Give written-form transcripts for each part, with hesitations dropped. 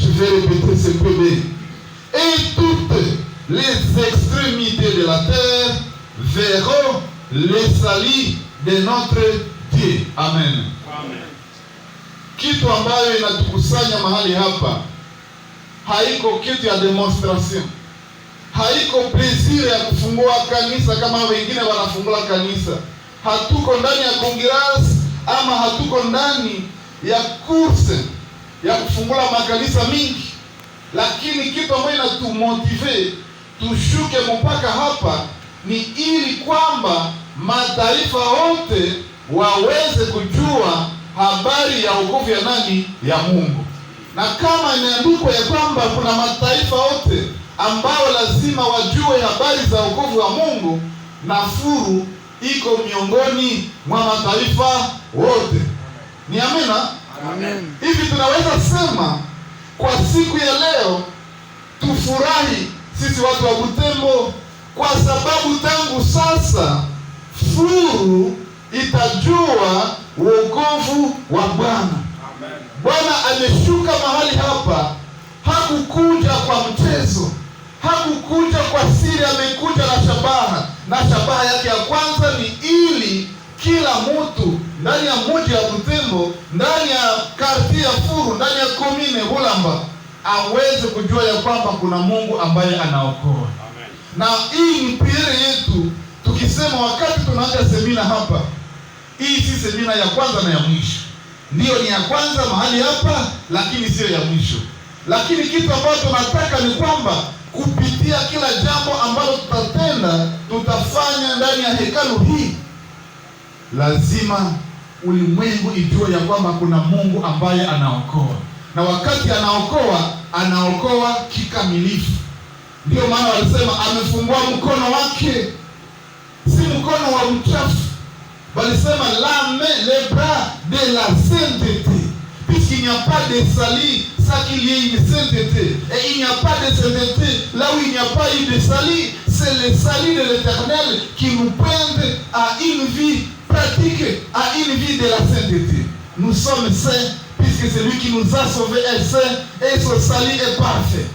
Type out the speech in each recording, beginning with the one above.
Je vais répéter ce premier. Et toutes les extrémités de la terre verront les salis de notre Dieu. Amen. Amen. Kitu ambayo inatukusanya mahali hapa haiko kitu ya demonstration, haiko plaisir ya kufungua kanisa kama wengine wanafungua kanisa. Hatuko ndani ya kongresi ama hatuko ndani ya kurse ya kufungula makanisa mingi, lakini kitu ambayo inatumotive tushuke mpaka hapa ni ili kwamba mataifa wote waweze kujua habari ya wokovu ya nani? Ya Mungu. Na kama imeandikwa ya kwamba kuna mataifa wote ambao lazima wajue habari za wokovu wa Mungu, Nafuru iko miongoni mwa mataifa wote. Ni amina? Amen. Hivi tunaweza sema kwa siku ya leo tufurahi sisi watu wa Butembo, kwa sababu tangu sasa Furu itajua wokovu wa Bwana. Bwana ameshuka mahali hapa, hakukuja kwa mchezo, hakukuja kwa siri, amekuja na shabaha. Na shabaha yake ya kwanza ni ili kila mtu ndani ya mji ya Butembo, ndani ya karti ya Furu, ndani ya komine Bulamba aweze kujua ya kwamba kuna Mungu ambaye anaokoa. Amen. Na hii ni pire yetu, tukisema wakati tunaanza semina hapa, hii si semina ya kwanza na ya mwisho. Ndiyo, ni ya kwanza mahali hapa, lakini sio ya mwisho. Lakini kitu ambacho tunataka ni kwamba kupitia kila jambo ambalo tutatenda, tutafanya ndani ya hekalu hii, lazima ulimwengu ijue ya kwamba kuna Mungu ambaye anaokoa. Na wakati anaokoa, anaokoa kikamilifu. Ndio maana walisema amefungua mkono wake, si mkono wa mchafu. Walisema la main, les bras de la sainteté. Puisqu'il n'y a pas de salut, ça qu'il y ait une sainteté. Et il n'y a pas de sainteté là où il n'y a pas eu de salut. C'est le salut de l'Éternel qui nous pointe à une vie pratique, à une vie de la sainteté. Nous sommes saints puisque c'est lui qui nous a sauvés est saint et ce salut est parfait.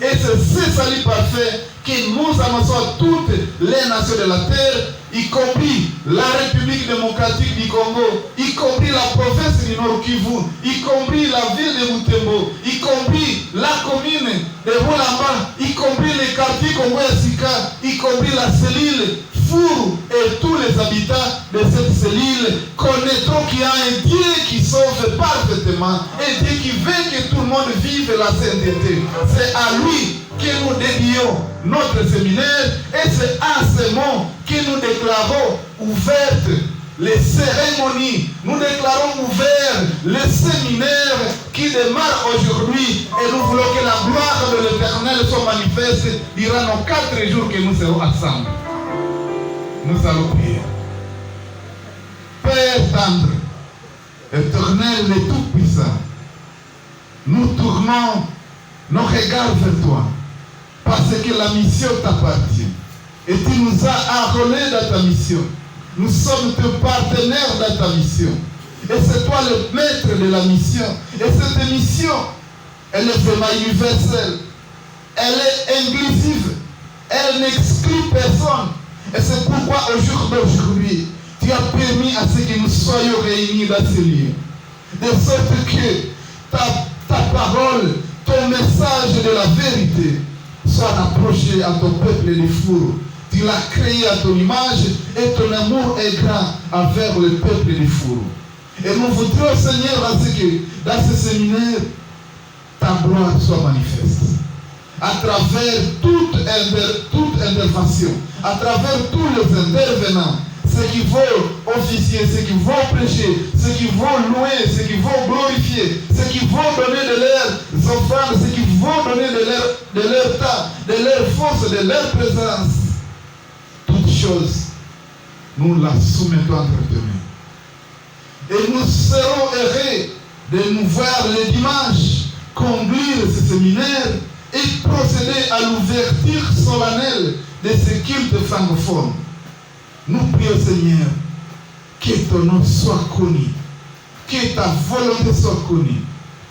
Et c'est ce salut parfait que nous annonçons à toutes les nations de la terre, y compris la République démocratique du Congo, y compris la province du Nord Kivu, y compris la ville de Butembo, y compris la commune de Bulamba, y compris les quartiers Congo-Sika, y compris la cellule Furu, et tous les habitants de cette cellule connaîtront qu'il y a un Dieu qui sauve parfaitement, un Dieu qui veut que tout le monde vive la sainteté. C'est à lui que nous dédions notre séminaire, et c'est à ce mot que nous déclarons ouvertes les cérémonies. Nous déclarons ouverts les séminaires qui démarrent aujourd'hui, et nous voulons que la gloire de l'Éternel soit manifeste durant nos 4 jours que nous serons ensemble. Nous allons prier. Père tendre, Éternel et tout-puissant, nous tournons nos regards vers toi, parce que la mission t'appartient. Et tu nous as enrôlés dans ta mission. Nous sommes tes partenaires dans ta mission. Et c'est toi le maître de la mission. Et cette mission, elle est vraiment universelle. Elle est inclusive. Elle n'exclut personne. Et c'est pourquoi au jour d'aujourd'hui, tu as permis à ce que nous soyons réunis dans ce lieu. De sorte que ta parole, ton message de la vérité soit approché à ton peuple de Furu. Tu l'as créé à ton image et ton amour est grand envers le peuple de Furu. Et nous voudrions, Seigneur, dans ce séminaire, ta gloire soit manifeste. À travers toute intervention, à travers tous les intervenants, ceux qui vont officier, ceux qui vont prêcher, ceux qui vont louer, ceux qui vont glorifier, ceux qui vont donner de leurs offrandes, ceux qui vont donner de leur temps, de leur force, de leur présence. Toutes choses, nous la soumettons entre tes mains. Et nous serons heureux de nous voir le dimanche conduire ce séminaire et procéder à l'ouverture solennelle de ce culte francophone. Nous prions, Seigneur, que ton nom soit connu, que ta volonté soit connue,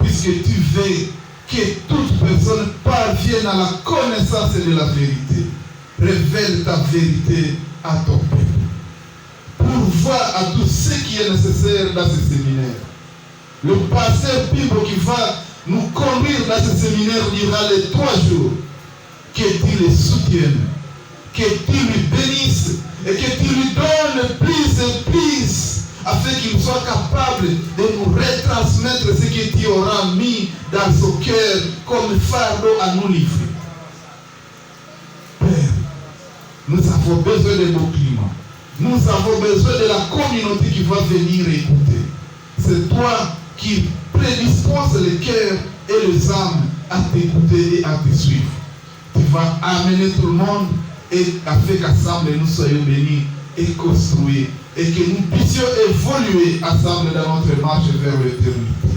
puisque tu veux que toute personne parvienne à la connaissance de la vérité. Révèle ta vérité à ton peuple. Pourvois à tout ce qui est nécessaire dans ce séminaire. Le pasteur Pimbo qui va nous conduire dans ce séminaire durant les 3 jours. Que tu le soutiennes, que tu lui bénisses et que tu lui donnes plus et plus afin qu'il soit capable de nous retransmettre ce que tu auras mis dans son cœur comme fardeau à nous livrer. Père, nous avons besoin de nos climats. Nous avons besoin de la communauté qui va venir écouter. C'est toi qui prédisposes les cœurs et les âmes à t'écouter et à te suivre. Tu vas amener tout le monde et afin qu'ensemble nous soyons bénis et construits et que nous puissions évoluer ensemble dans notre marche vers l'éternité.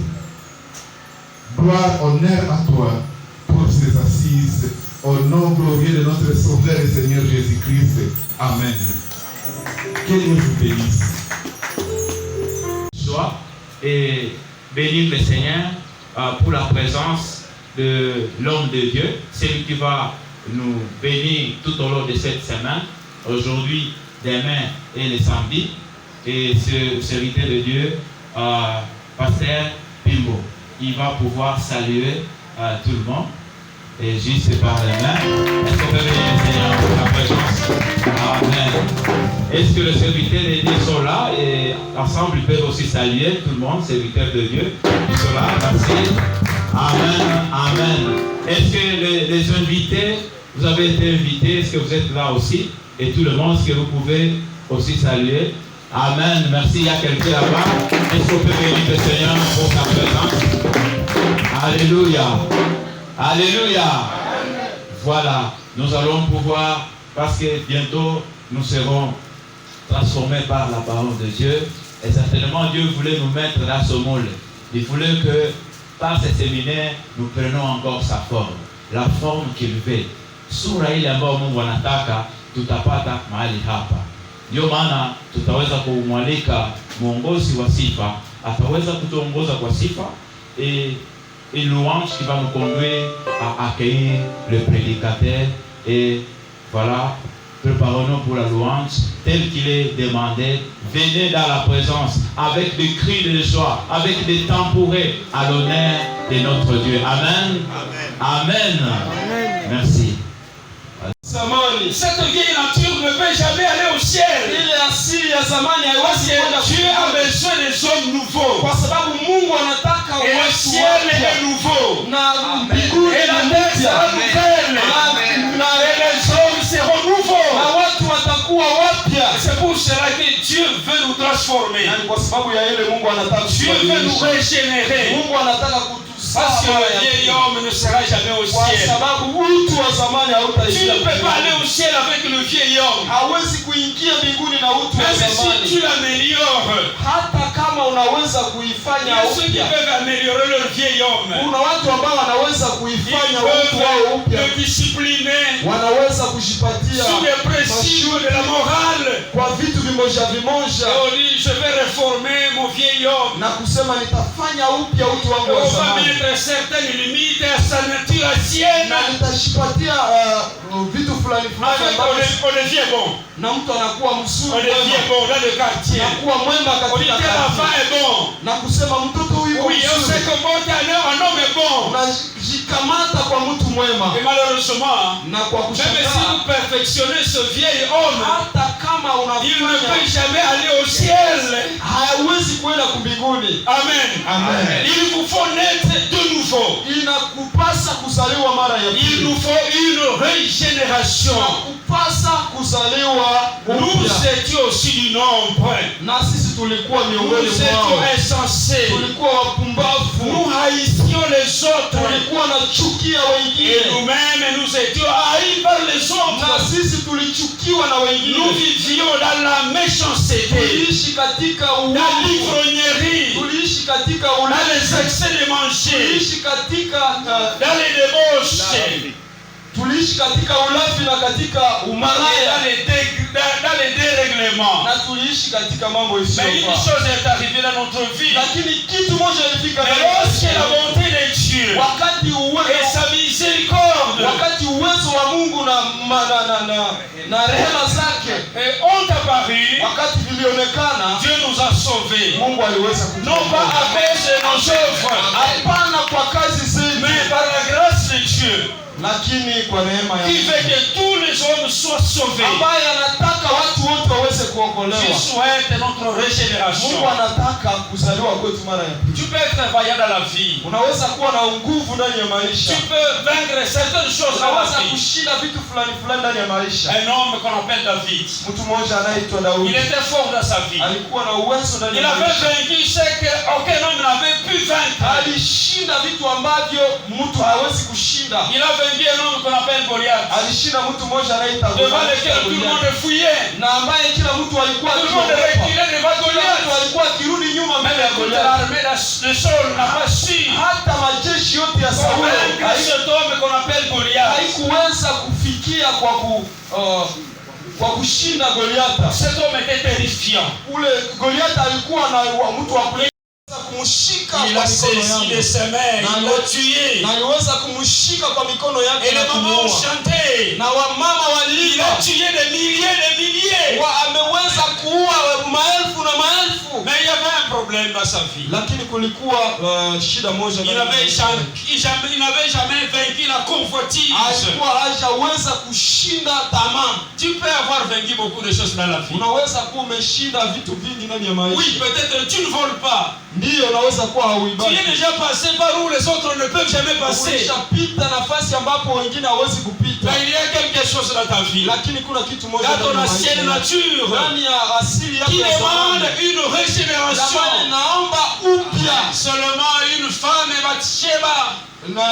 Gloire, honneur à toi pour ces assises. Au nom glorieux de notre Sauveur et Seigneur Jésus-Christ. Amen. Que Dieu vous bénisse. Sois et bénir le Seigneur pour la présence de l'homme de Dieu, celui qui va nous bénir tout au long de cette semaine, aujourd'hui, demain et le samedi. Et ce serviteur de Dieu, pasteur Pimbo, il va pouvoir saluer tout le monde. Et juste par les mains, est-ce qu'on peut bénir le Seigneur pour la présence? Amen. Est-ce que le serviteur de Dieu sont là et ensemble ils peuvent aussi saluer tout le monde, serviteur de Dieu, ils sont là, merci. Amen, amen. Est-ce que les invités, vous avez été invités, est-ce que vous êtes là aussi? Et tout le monde, est-ce que vous pouvez aussi saluer? Amen, merci, il y a quelqu'un là-bas. Est-ce qu'on peut bénir le Seigneur pour sa présence? Alléluia. Alléluia. Amen. Voilà, nous allons pouvoir, parce que bientôt nous serons transformés par la parole de Dieu. Et certainement Dieu voulait nous mettre dans ce moule. Il voulait que par ce séminaire, nous prenons encore sa forme, la forme qu'il veut. Sura ile ambayo Mungu anataka tutapata mahali hapa. Ndio maana tutaweza kumwalika mwongozi wa sifa, ataweza kutuongoza kwa sifa et une louange qui va nous conduire à accueillir le prédicateur. Et voilà, préparons-nous pour la louange tel qu'il est demandé. Venez dans la présence avec des cris de joie, avec des tambourets à l'honneur de notre Dieu. Amen. Amen. Amen. Amen. Merci. Cette vieille nature ne peut jamais aller au ciel. Parce que Dieu a besoin des hommes nouveaux. Et le ciel est nouveau. Et la terre sera nouvelle. Et les hommes seront nouveaux. C'est pour cela que Dieu veut nous transformer. Dieu veut nous régénérer. Parce que le vieil homme ne sera jamais au ciel. Tu ne peux pas aller au ciel avec le vieil homme. Même si tu l'améliores, il y a ceux qui peuvent améliorer le vieil homme. Ils peuvent le discipliner sous les principes de la morale. Et on dit, je vais réformer mon vieil homme. On va mettre certaines limites à sa nature ancienne. On devient bon. On devient bon dans le quartier. On dit que l'enfant est bon. Oui, on se comporte un homme est bon. Et malheureusement, même si vous perfectionnez ce vieil homme, il ne peut jamais aller au ciel. Amen. Amen. Il vous faut naître de nouveau. Il nous faut une régénération. Nous étions aussi du nombre. Nous étions insensés. Nous haïssions les autres. Et nous-mêmes nous étions haïs par les autres. Nous vivions dans la méchanceté, dans l'ivrognerie, dans les excès de manger, dans les débauches, dans les dérèglements. règlement. na tuliishi katika mambo Mais une isiyofaa. chose est arrivée dans notre vie. Lakini kitu moja ilifika Mais ndani lorsque yetu. la bonté de Dieu Wakati et uwezo, sa miséricorde wakati uwezo wa Mungu na rehema zake ont apparu, wakati vilionekana, Dieu nous a sauvés. Mungu aliweza Non pas à cause de nos œuvres, hapana kwa kazi zetu, mais par la grâce de Dieu, lakini kwa neema ya qui Mungu, fait que tous les hommes soient sauvés. ambaye anataka watu wote waweze Dieu kuokolewa. souhaite notre régénération. Mungu anataka kuzaliwa kwetu mara ya pili. Tu peux être vaillant dans la vie. Unaweza kuwa na nguvu ndani ya maisha, Tu peux vaincre certaines choses dans unaweza la vie. kushinda vitu fulani fulani ndani ya maisha. Un homme qu'on appelle David, Mtu mmoja anaitwa il Daudi était fort dans sa vie. alikuwa na uwezo ndani Il ya avait maisha, vaincu ce qu'aucun homme n'avait pu vaincre. alishinda vitu ambavyo mtu hawezi kushinda. Il a vaincu un homme qu'on appelle Goliath, Alishinda mtu mmoja anaitwa devant lequel tout le monde fuyait. na ambaye kila mtu alikuwa Tout le monde akiogopa. reculait devant Kila mtu Goliath. alikuwa akirudi nyuma Mais mbele ya toute Goliathi. l'armée de Saul n'a pas su Hata majeshi yote ya Sauli convaincre cet homme qu'on appelle Goliath. haikuweza kufikia kwa kushinda Goliata. Cet homme était terrifiant. Ule Goliata alikuwa na mtu wa kuweza kumshika Il kwa a mikono saisi de yake, ses mains, il l'a tué. na aliweza kumshika kwa mikono yake Et na les mamans ont kumuua. chanté. Na wamama Il waliimba, a tué des milliers. ameweza kuua maelfu na maelfu. Mais il y avait un problème dans sa vie. Lakini kulikuwa shida moja, Il n'avait jamais vaincu la convoitise. alikuwa hajaweza kushinda tamaa. Tu peux avoir vaincu beaucoup de choses dans la vie. Unaweza kuwa umeshinda vitu vingi ndani ya maisha. Oui, peut-être tu ne voles pas. Ndiyo, unaweza kuwa Tu hauibaki. es déjà passé par où les autres ne peuvent jamais passer. Ulishapita nafasi ambapo wengine hawezi kupita. Mais il y a quelque chose dans ta vie, Lakini kuna kitu moja dans ton ndani ya ancienne maisha nature, ndani ya asili yako qui ya demande zamani, une régénération. zamani naomba upya. Seulement une femme Bathsheba. Na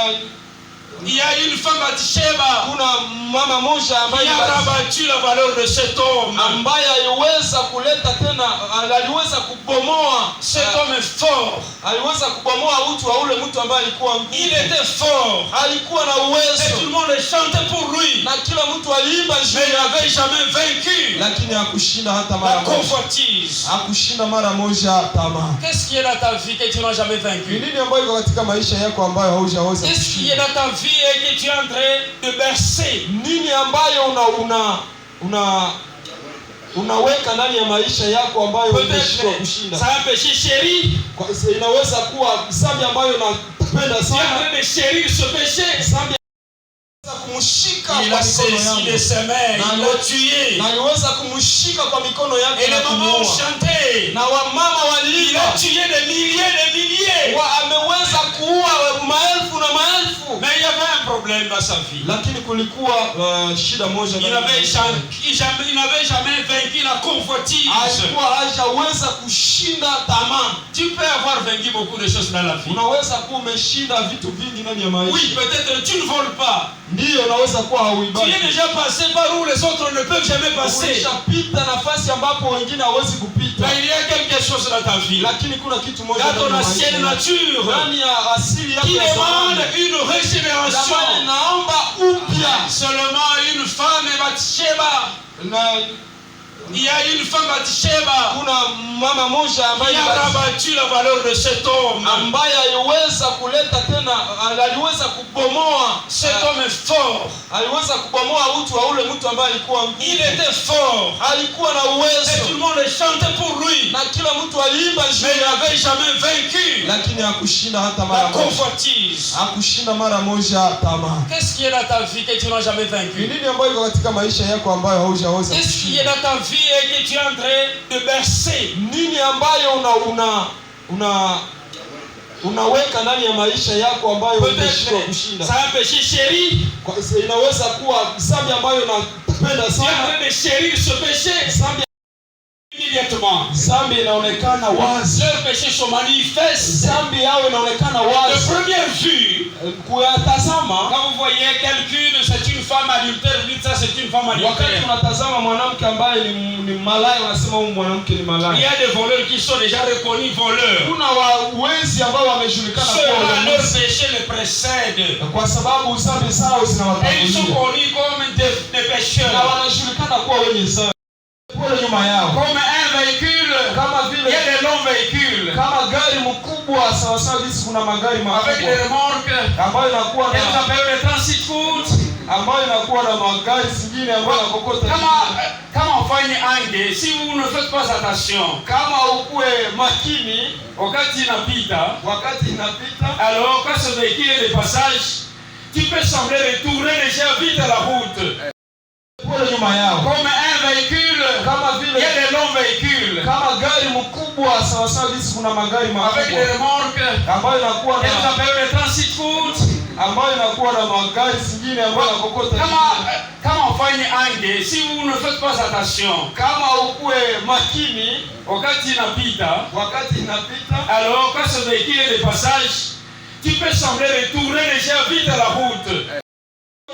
Il y a une femme Bathsheba kuna mama moja qui a rabattu la valeur de cet homme. ambaye aliweza kuleta tena, aliweza kubomoa. Cet homme est fort. Aliweza kubomoa utu wa ule mtu ambaye alikuwa nguvu. Il était fort. Alikuwa na Et tout uwezo le monde chantait pour lui. na kila mtu aliimba juu Mais il yake, n'avait jamais vaincu lakini hakushinda hata la mara moja. convoitise. Hakushinda mara moja tamaa. Qu'est-ce qui est dans ta vie que tu n'as jamais Ni vaincu? nini ambayo iko katika maisha yako ambayo haujaweza Qu'est-ce qui est kushinda? dans ta vie et que tu es en train de bercer? Nini ambayo unaweka ndani ya maisha yako ambayo umeshindwa Peut-être kushinda? c'est un péché chéri. Inaweza kuwa dhambi ambayo unapenda Tu es en sana, train de chérir ce péché. dhambi kumshika Il kwa a mikono saisi de yake, ses mains, il l'a tué. na aliweza kumshika kwa mikono Et yake na les mamans ont kumuua. chanté. Na wamama Il waliimba, a tué des milliers. ameweza kuua maelfu na maelfu. Mais il y avait un problème dans sa vie. Lakini kulikuwa shida moja, Il n'avait jamais vaincu la convoitise. alikuwa hajaweza kushinda tamaa. Tu peux avoir vaincu beaucoup de choses dans la vie. Unaweza kuwa umeshinda vitu vingi ndani ya Oui, maisha. peut-être tu ne voles pas. Ndiyo, unaweza kuwa Tu hauibaki. es déjà passé par où les autres ne peuvent jamais passer. Ulishapita nafasi ambapo wengine hawezi kupita. Mais il y a quelque chose dans ta vie, Lakini kuna kitu moja dans ndani ton ya ancienne maisha nature, ndani ya asili yako qui ya demande zamani, une régénération. zamani naomba upya. Seulement une femme Bathsheba. Na Il y a une femme Bathsheba kuna mama moja qui a rabattu la valeur de cet homme. ambaye aliweza kuleta tena, aliweza kubomoa. Cet homme est fort. Aliweza kubomoa utu wa ule mtu ambaye alikuwa nguvu. Il était fort. Alikuwa na Et tout uwezo le monde chantait pour lui. na kila mtu aliimba juu Mais il yake, n'avait jamais vaincu lakini hakushinda hata la mara moja. convoitise. Hakushinda mara moja tamaa. Qu'est-ce qui est dans ta vie que tu n'as jamais Ni vaincu? nini ambayo iko katika maisha yako ambayo haujaweza Qu'est-ce qui est kushinda? dans ta vie et que tu es en train de bercer? Nini ambayo unaweka ndani ya maisha yako ambayo umeshindwa Peut-être kushinda? c'est un péché chéri. Inaweza kuwa dhambi ambayo unapenda Tu es en sana, train de chérir ce péché. dhambi Immédiatement. dhambi inaonekana wazi, Leurs péchés sont manifestes. dhambi yao inaonekana De wazi. première vue, Kuyatazama, quand vous voyez quelqu'une, c'est une femme adultère, vous dites ça c'est une femme wakati adultère. unatazama mwanamke ambaye ni malaya, unasema huyu mwanamke ni Il y malaya. a des voleurs qui sont déjà reconnus voleurs. Kuna wezi ambao wamejulikana kuwa Ceux-là, leur wezi péché les précède. kwa sababu dhambi zao Et ils sont zinawatangulia connus comme des na pécheurs. wanajulikana kuwa wenye dhambi. kule nyuma yao. Comme un véhicule, Kama il y vile a des longs véhicules kama gari mkubwa sawa sawa jinsi kuna magari avec des makubwa remorques. ambayo inakuwa Et nous na appelons les transit foot. ambayo inakuwa na magari zingine ambayo yanakokota. Kama wafanye ange, si vous ne faites pas attention, Kama ukuwe makini wakati inapita, alors quand ce véhicule est de passage, tu peux sembler retourner déjà vite à la route. kule nyuma yao. Comme un véhicule, Kama il y vile a des longs véhicules kama gari mkubwa sawa sawa jinsi kuna magari avec des makubwa remorques. ambayo inakuwa Et nous na appelons les transit foot. ambayo inakuwa na magari zingine ambayo yanakokota. Kama wafanye ange, si vous ne faites pas attention, Kama ukuwe makini wakati inapita, alors quand ce véhicule est de passage, tu peux sembler retourner déjà vite à la route.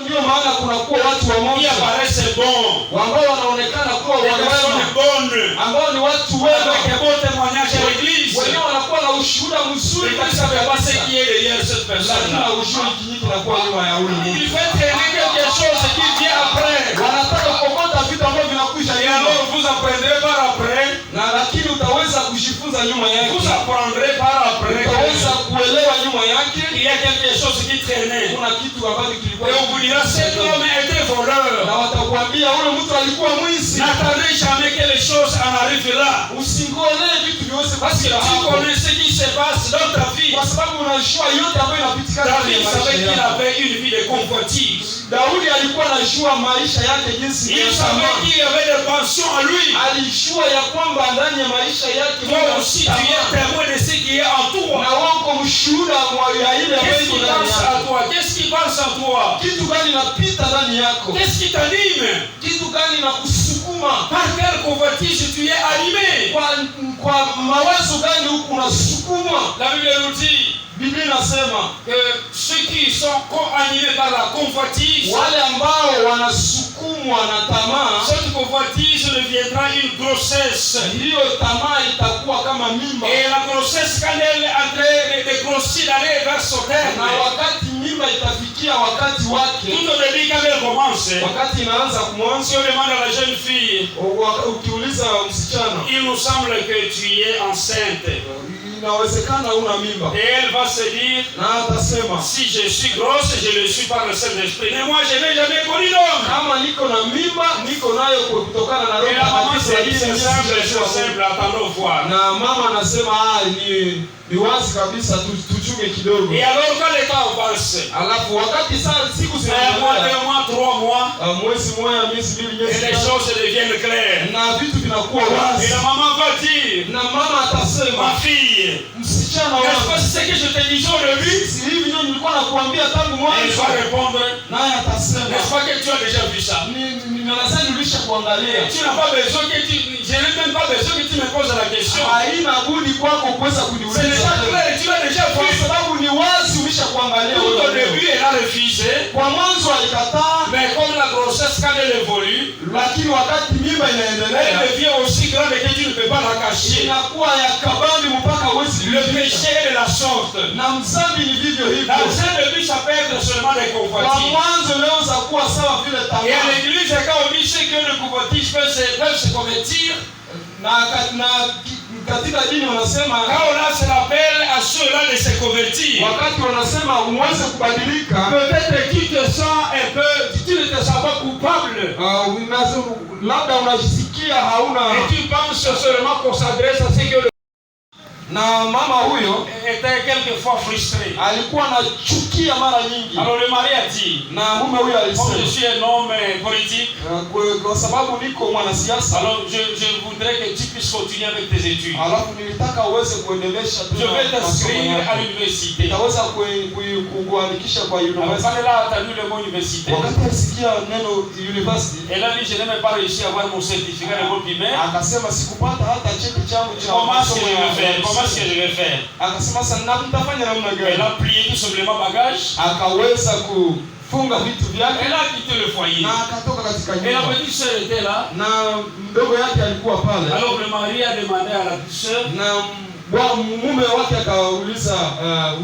ndio maana kunakuwa watu Qui wamoja apparaissent bons, ambao wanaonekana kuwa des personnes wema, bonnes, ambao ni watu wema, avec un bon témoignage à l'église. wenyewe wanakuwa na ushuhuda mzuri L'église ne katika savait pas ce kanisa, qui est derrière cette lakini personne-là. na ushuhuda kinyiki kinakuwa nyuma ya huyu Il mtu. fait traîner quelque chose qui vient après. Wanataka kuokota vitu ambavyo vinakwisha Et nyuma, alors vous apprendrez par après, na lakini utaweza kujifunza nyuma yake, vous apprendrez par après utaweza kuelewa nyuma yake qu'il y a quelque chose qui traînait. kuna kitu ambacho kilikuwa Et on vous dira, cet homme était na voleur. watakwambia ule mtu alikuwa mwizi. N'attendez jamais que les choses en arrivent là. Usingolee vitu viweze Parce que kufika tu hapo, connais ce qui se passe dans ta vie. kwa sababu unajua yote ambayo inapitika ndani David ya savait maisha qu'il yako. avait une vie de convoitise. Daudi alikuwa anajua maisha yake jinsi Il ya savait zamani. qu'il y avait des pensions en lui. Alijua ya kwamba ndani ya maisha yake Toi kuna aussi, tu es tamaa. témoin de ce qui est en toi. Na wako mshuhuda wa ya ile ambayo Qu'est-ce iko qui ndani passe yako. en toi? Qu'est-ce qui passe en toi? Kitu gani inapita ndani yako? Qu'est-ce qui t'anime? Kitu gani inakusukuma? Par quelle convoitise tu es animé? Kwa mawazo gani huku unasukumwa? La Bible nous dit Biblia inasema que ceux qui sont animés par la convoitise, wale ambao wanasukumwa na tamaa, cette convoitise deviendra une grossesse. hiyo tamaa itakuwa kama mimba, Et la grossesse, quand elle est en train de grossir, d'aller vers son terme, na wakati mimba itafikia wakati wake, tout au début, quand elle commence, wakati inaanza si kumwanza, on demande à la jeune fille, ukiuliza msichana, il nous semble que tu es enceinte. inawezekana una mimba, Et elle va se dire, na atasema si je suis grosse, je le suis par le Saint-Esprit. Mais moi, je n'ai jamais connu d'homme. kama niko na mimba niko nayo kutokana na Et la maman Roho se dit, Mtakatifu, c'est simple, attendons voir. na mama anasema ni wazi kabisa, tuchunge kidogo. Et alors, quand le temps passe, Alafu wakati siku un mois, 2 mois, 3 mois, mwezi mmoja, miezi mbili, et miezi les tatu, choses deviennent claires. na vitu vinakuwa Et wazi, la maman va dire, na mama atasema, ma fille, msichana n'est-ce pas wangu, ce que je te disais au début? si hivi ndio nilikuwa nakuambia tangu Et elle mwanzo. va répondre, Naye atasema, n'est-ce pas que tu as déjà vu ça? nadhani ulisha kuangalia. Tu n'as pas besoin que je n'ai même pas besoin que tu me poses la question. Haina budi kwako kuweza C'est kuniuliza, déjà clair, tu l'as déjà kwa vu. sababu ni wazi ulisha kuangalia. Tout au wewe. début, elle a refusé. Kwa mwanzo alikataa, Mais comme la grossesse, quand elle évolue, lakini wakati mimba elle inaendelea devient aussi grande que tu ne peux pas la cacher. inakuwa ya kabambi mpaka huwezi Le kuificha. péché est de la sorte. Na mzambi ni vivyo hivyo. Dans un début, ça peut être seulement des Kwa convoitises. mwanzo inaweza kuwa sawa vile Et à tamaa, l'église, quand on dit ceux qui ont des convoitises peuvent se convertir, na katika dini wanasema, quand on lance l'appel à ceux-là de se convertir, wakati wanasema uweze kubadilika, peut-être tu te sens un peu, tu ne te sens pas coupable. labda unajisikia hauna. Et tu penses seulement qu'on s'adresse à ceux qui ont le Na mama huyo était quelquefois frustré. alikuwa anachukia mara nyingi, Alors le mari a dit, na mume huyo comme je alisema, suis un homme politique, kwa sababu niko mwanasiasa, alors je voudrais que tu puisses continuer avec tes études. alafu nilitaka uweze kuendelesha tu Je vais na masomo t'inscrire yako. à l'université. Nitaweza kukuandikisha kwa Alors university. quand elle a entendu le mot université, Wakati alisikia neno university, elle a dit, je n'ai même pas réussi à avoir mon certificat de vol primaire. akasema sikupata hata cheti changu cha Comment est-ce que masomo je ya vais faire? Comment est-ce que university. je vais faire? Akasema sasa nitafanya namna Elle gani? a plié tout simplement bagage. Akaweza kufunga vitu vyake Elle a quitté le foyer. na akatoka katika Et la nyumba, petite sœur était là. na mdogo yake alikuwa pale, Alors le mari a demandé à la petite sœur, na mume wake akauliza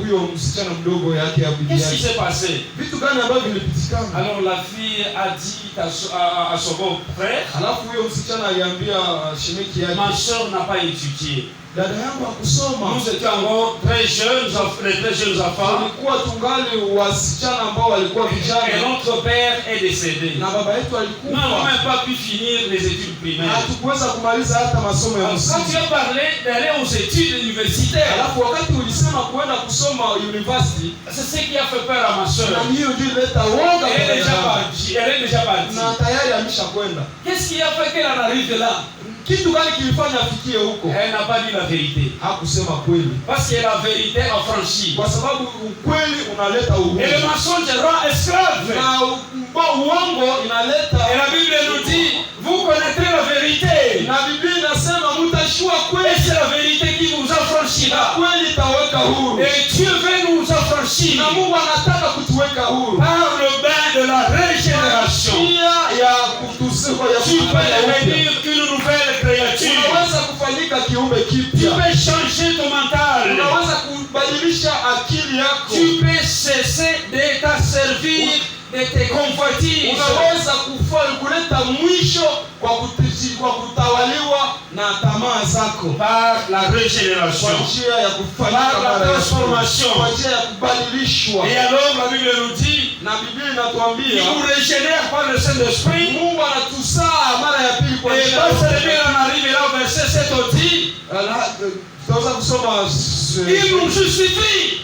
huyo msichana mdogo yake ya bibi Qu'est-ce qui yake, s'est passé? vitu gani ambavyo vilipitikana? Alors la fille a dit à son beau frère, Alafu huyo msichana aliambia shemeki yake, ma soeur n'a pas étudié. dada yangu hakusoma. Nous étions encore très jeunes, les très jeunes enfants. Tulikuwa tungali wasichana ambao walikuwa Et vijana notre père est décédé. na baba yetu Nous n'avons alikufa. même pas pu finir les études primaires. Hatukuweza kumaliza hata masomo ya Alors, quand tu msingi. as parlé d'aller aux études universitaires, Alafu wakati ulisema kuenda kusoma university, c'est ce qui a fait peur à ma soeur. na hiyo ndio ileta woga Elle kwa est déjà dada yangu. partie. Elle est déjà partie. Na tayari ameshakwenda. Qu'est-ce qui a fait qu'elle en arrive là? Kitu gani kilifanya afikie huko? Elle n'a pas dit la vérité. Hakusema kweli, Parce que la vérité affranchit. kwa sababu ukweli unaleta uhuru Et le mensonge rend esclave. na uongo inaleta. Et la Bible nous dit, vous connaîtrez la vérité. Na Biblia inasema mtashua Et kweli, c'est la vérité qui vous na affranchira. kweli itaweka huru. Et Dieu veut nous affranchir Na Mungu anataka kutuweka huru par le bain de la régénération. njia ya kutusema ya Tu peux kufanya upya. devenir une nouvelle créature. Unaweza kufanyika kiumbe Tu kipya. peux changer ton mental. Unaweza kubadilisha akili yako. Tu peux cesser de t'asservir de tes convoitises. Unaweza kuleta mwisho kwa kutawaliwa na tamaa zako Par la kwa régénération. njia ya kufanyika Par la mara ya transformation. pili, kwa njia ya kubadilishwa. Et alors la Bible nous dit, Na Biblia il inatuambia nous régénère par le Saint-Esprit. Mungu anatusaa mara ya pili kwa Et njia quand ya c'est bien en arrive là au verset 7 on dit, tunaweza kusoma il nous justifie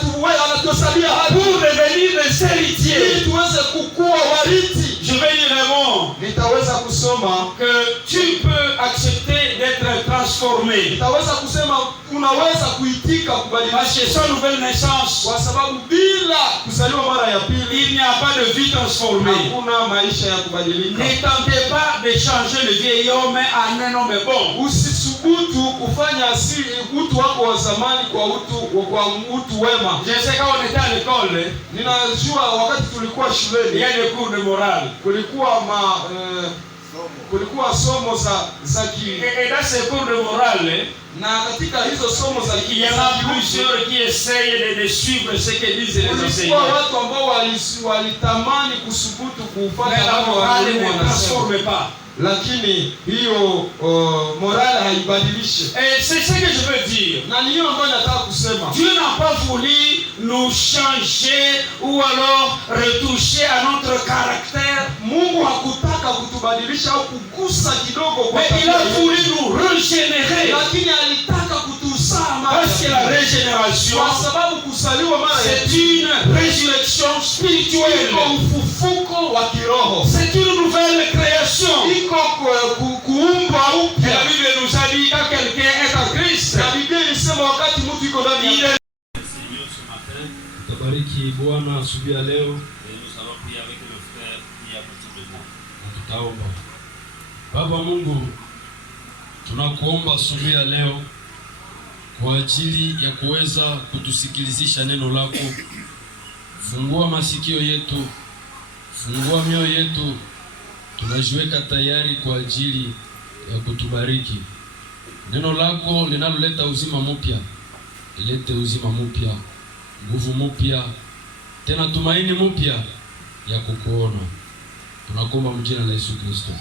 anatusabia haki pour devenir des ili héritiers. tuweze kukua warithi. Je vais lire un mot. Nitaweza kusoma, Que tu peux accepter d'être transformé. nitaweza kusema unaweza kuitika Parce kubadilishwa, que sans nouvelle naissance, kwa sababu bila kuzaliwa mara ya pili il n'y a pas de vie transformée. hakuna maisha ya kubadilika. Ne tentez pas de changer le vieil homme en un homme bon. Usisubutu kufanya utu wako wa zamani kwa utu wema. Je sais quand on était à l'école, Ninajua wakati tulikuwa il y shuleni a des cours de morale. kulikuwa somo za Et dans ces cours de morale, na katika hizo somo za il y en a plusieurs qui essayent de suivre ce que disent les kulikuwa enseignants. watu ambao walitamani kusubutu Mais kufuata la mambo morale walimu ne wanasema, transforme pas. lakini hiyo morale haibadilishi. Et c'est ce que je veux dire. Na ni hiyo ambayo nataka kusema. Dieu n'a pas voulu nous changer ou alors retoucher à notre caractère. Mungu hakutaka kutubadilisha au kugusa kidogo kwa Mais il a tabia voulu yetu, nous régénérer. lakini alitaka kutusaa mara Parce que ya la pili. régénération, Kwa sababu kuzaliwa mara ya c'est pili une résurrection spirituelle. iko ufufuko wa kiroho, C'est une nouvelle création. iko kuumba Et upya. la Bible nous a dit quand quelqu'un est en Christ, Na Biblia ilisema wakati mtu iko ndani il ya est. Tabariki Bwana asubuhi ya leo Et nous allons prier avec le frère qui est à côté de moi. na tutaomba. Baba Mungu, tunakuomba asubuhi ya leo kwa ajili ya kuweza kutusikilizisha neno lako. Fungua masikio yetu, fungua mioyo yetu, tunajiweka tayari kwa ajili ya kutubariki. Neno lako linaloleta uzima mpya, ilete uzima mpya, nguvu mpya, tena tumaini mpya ya kukuona. Tunakuomba mjina la Yesu Kristo.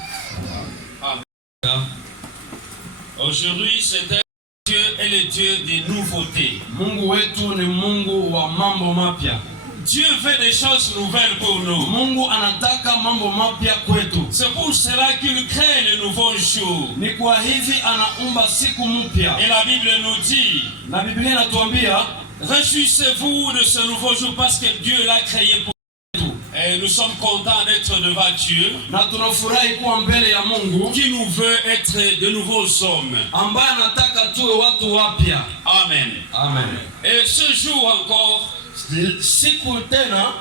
Aujourd'hui, c'est un Dieu est le Dieu des nouveautés. Mungu wetu ni Mungu wa mambo mapya. Dieu veut des choses nouvelles pour nous. Mungu anataka mambo mapya kwetu. C'est pour cela qu'il crée le nouveau jour. Ni kwa hivi anaumba siku mpya. Et la Bible nous dit, Na Biblia inatuambia réjouissez-vous de ce nouveau jour parce que Dieu l'a créé pour nous. Et nous sommes contents d'être devant Dieu na tunafurahi kuwa mbele ya Mungu qui nous veut être de nouveaux hommes. ambaye anataka tuwe watu wapya. Amen. Amen. Et ce jour encore, Siku tena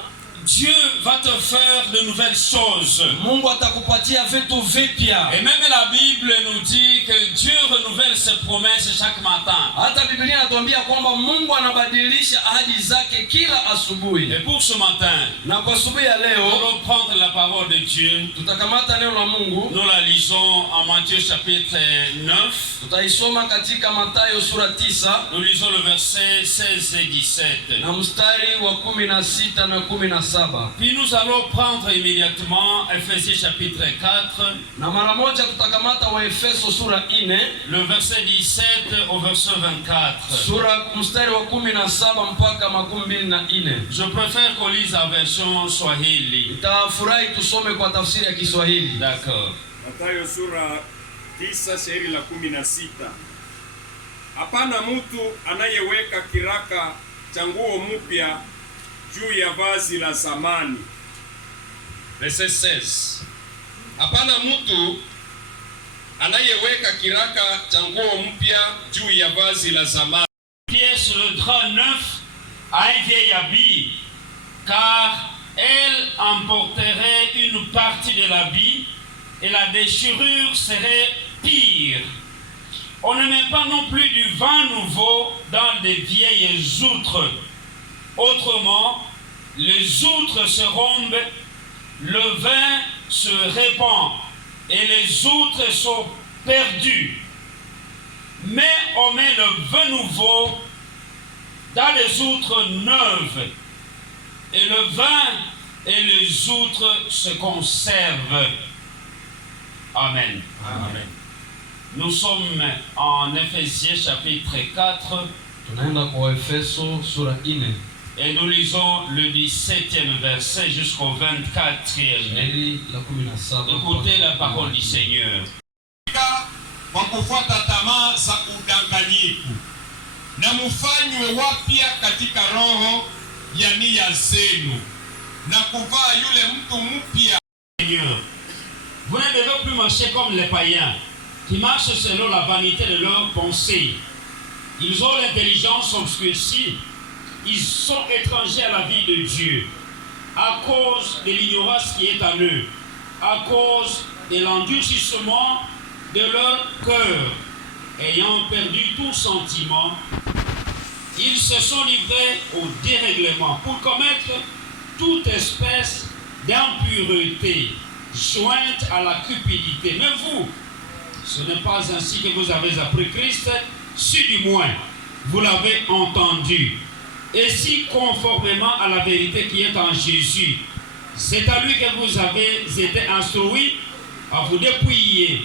Dieu va te faire de nouvelles choses. Mungu atakupatia vitu vipya. Et même la Bible nous dit que Dieu renouvelle ses promesses chaque matin. Hata Biblia inatuambia kwamba Mungu anabadilisha ahadi zake kila asubuhi. Et pour ce matin, na kwa asubuhi ya nous leo allons prendre la parole de Dieu. tutakamata neno la Mungu. Nous la lisons en Matthieu chapitre 9. Tutaisoma katika Mathayo sura 9. Nous lisons le verset 16 et 17. na mstari wa 16 na 17. Puis nous allons prendre immédiatement Ephésiens chapitre 4. Na mara moja tutakamata wa Efeso sura 4. Le verset 17 au verset 24. Sura mstari wa 17 mpaka 24. Je préfère qu'on lise la version Swahili. Nitafurahi tusome kwa tafsiri ya Kiswahili. D'accord. Mathayo sura 9 shairi la 16. Hapana mtu anayeweka kiraka cha nguo mpya juu ya vazi la zamani. Verset 16. Hapana mtu anayeweka kiraka cha nguo mpya juu ya vazi la zamani. Pièce le drap neuf à un vieil habit, car elle emporterait une partie de l'habit et la déchirure serait pire. On ne met pas non plus du vin nouveau dans des vieilles outres. Autrement, les outres se rompent, le vin se répand et les outres sont perdues. Mais on met le vin nouveau dans les outres neuves, et le vin et les outres se conservent. Amen. Amen. Nous sommes en Ephésiens chapitre 4. Tunaenda kwa Efeso sura 4. Et nous lisons le 17e verset jusqu'au 24e. Écoutez la parole du Seigneur. Kwa kufuata tamaa za udanganyifu, na mufanywe wapya katika roho ya nia zenu, na kuvaa yule mtu mpya. Seigneur, vous ne devez plus marcher comme les païens, qui marchent selon la vanité de leurs pensées. Ils ont l'intelligence obscurcie. Ils sont étrangers à la vie de Dieu, à cause de l'ignorance qui est en eux, à cause de l'endurcissement de leur cœur. Ayant perdu tout sentiment, ils se sont livrés au dérèglement pour commettre toute espèce d'impureté, jointe à la cupidité. Mais vous, ce n'est pas ainsi que vous avez appris Christ, si du moins vous l'avez entendu. Et si conformément à la vérité qui est en Jésus, c'est à lui que vous avez été instruits à vous dépouiller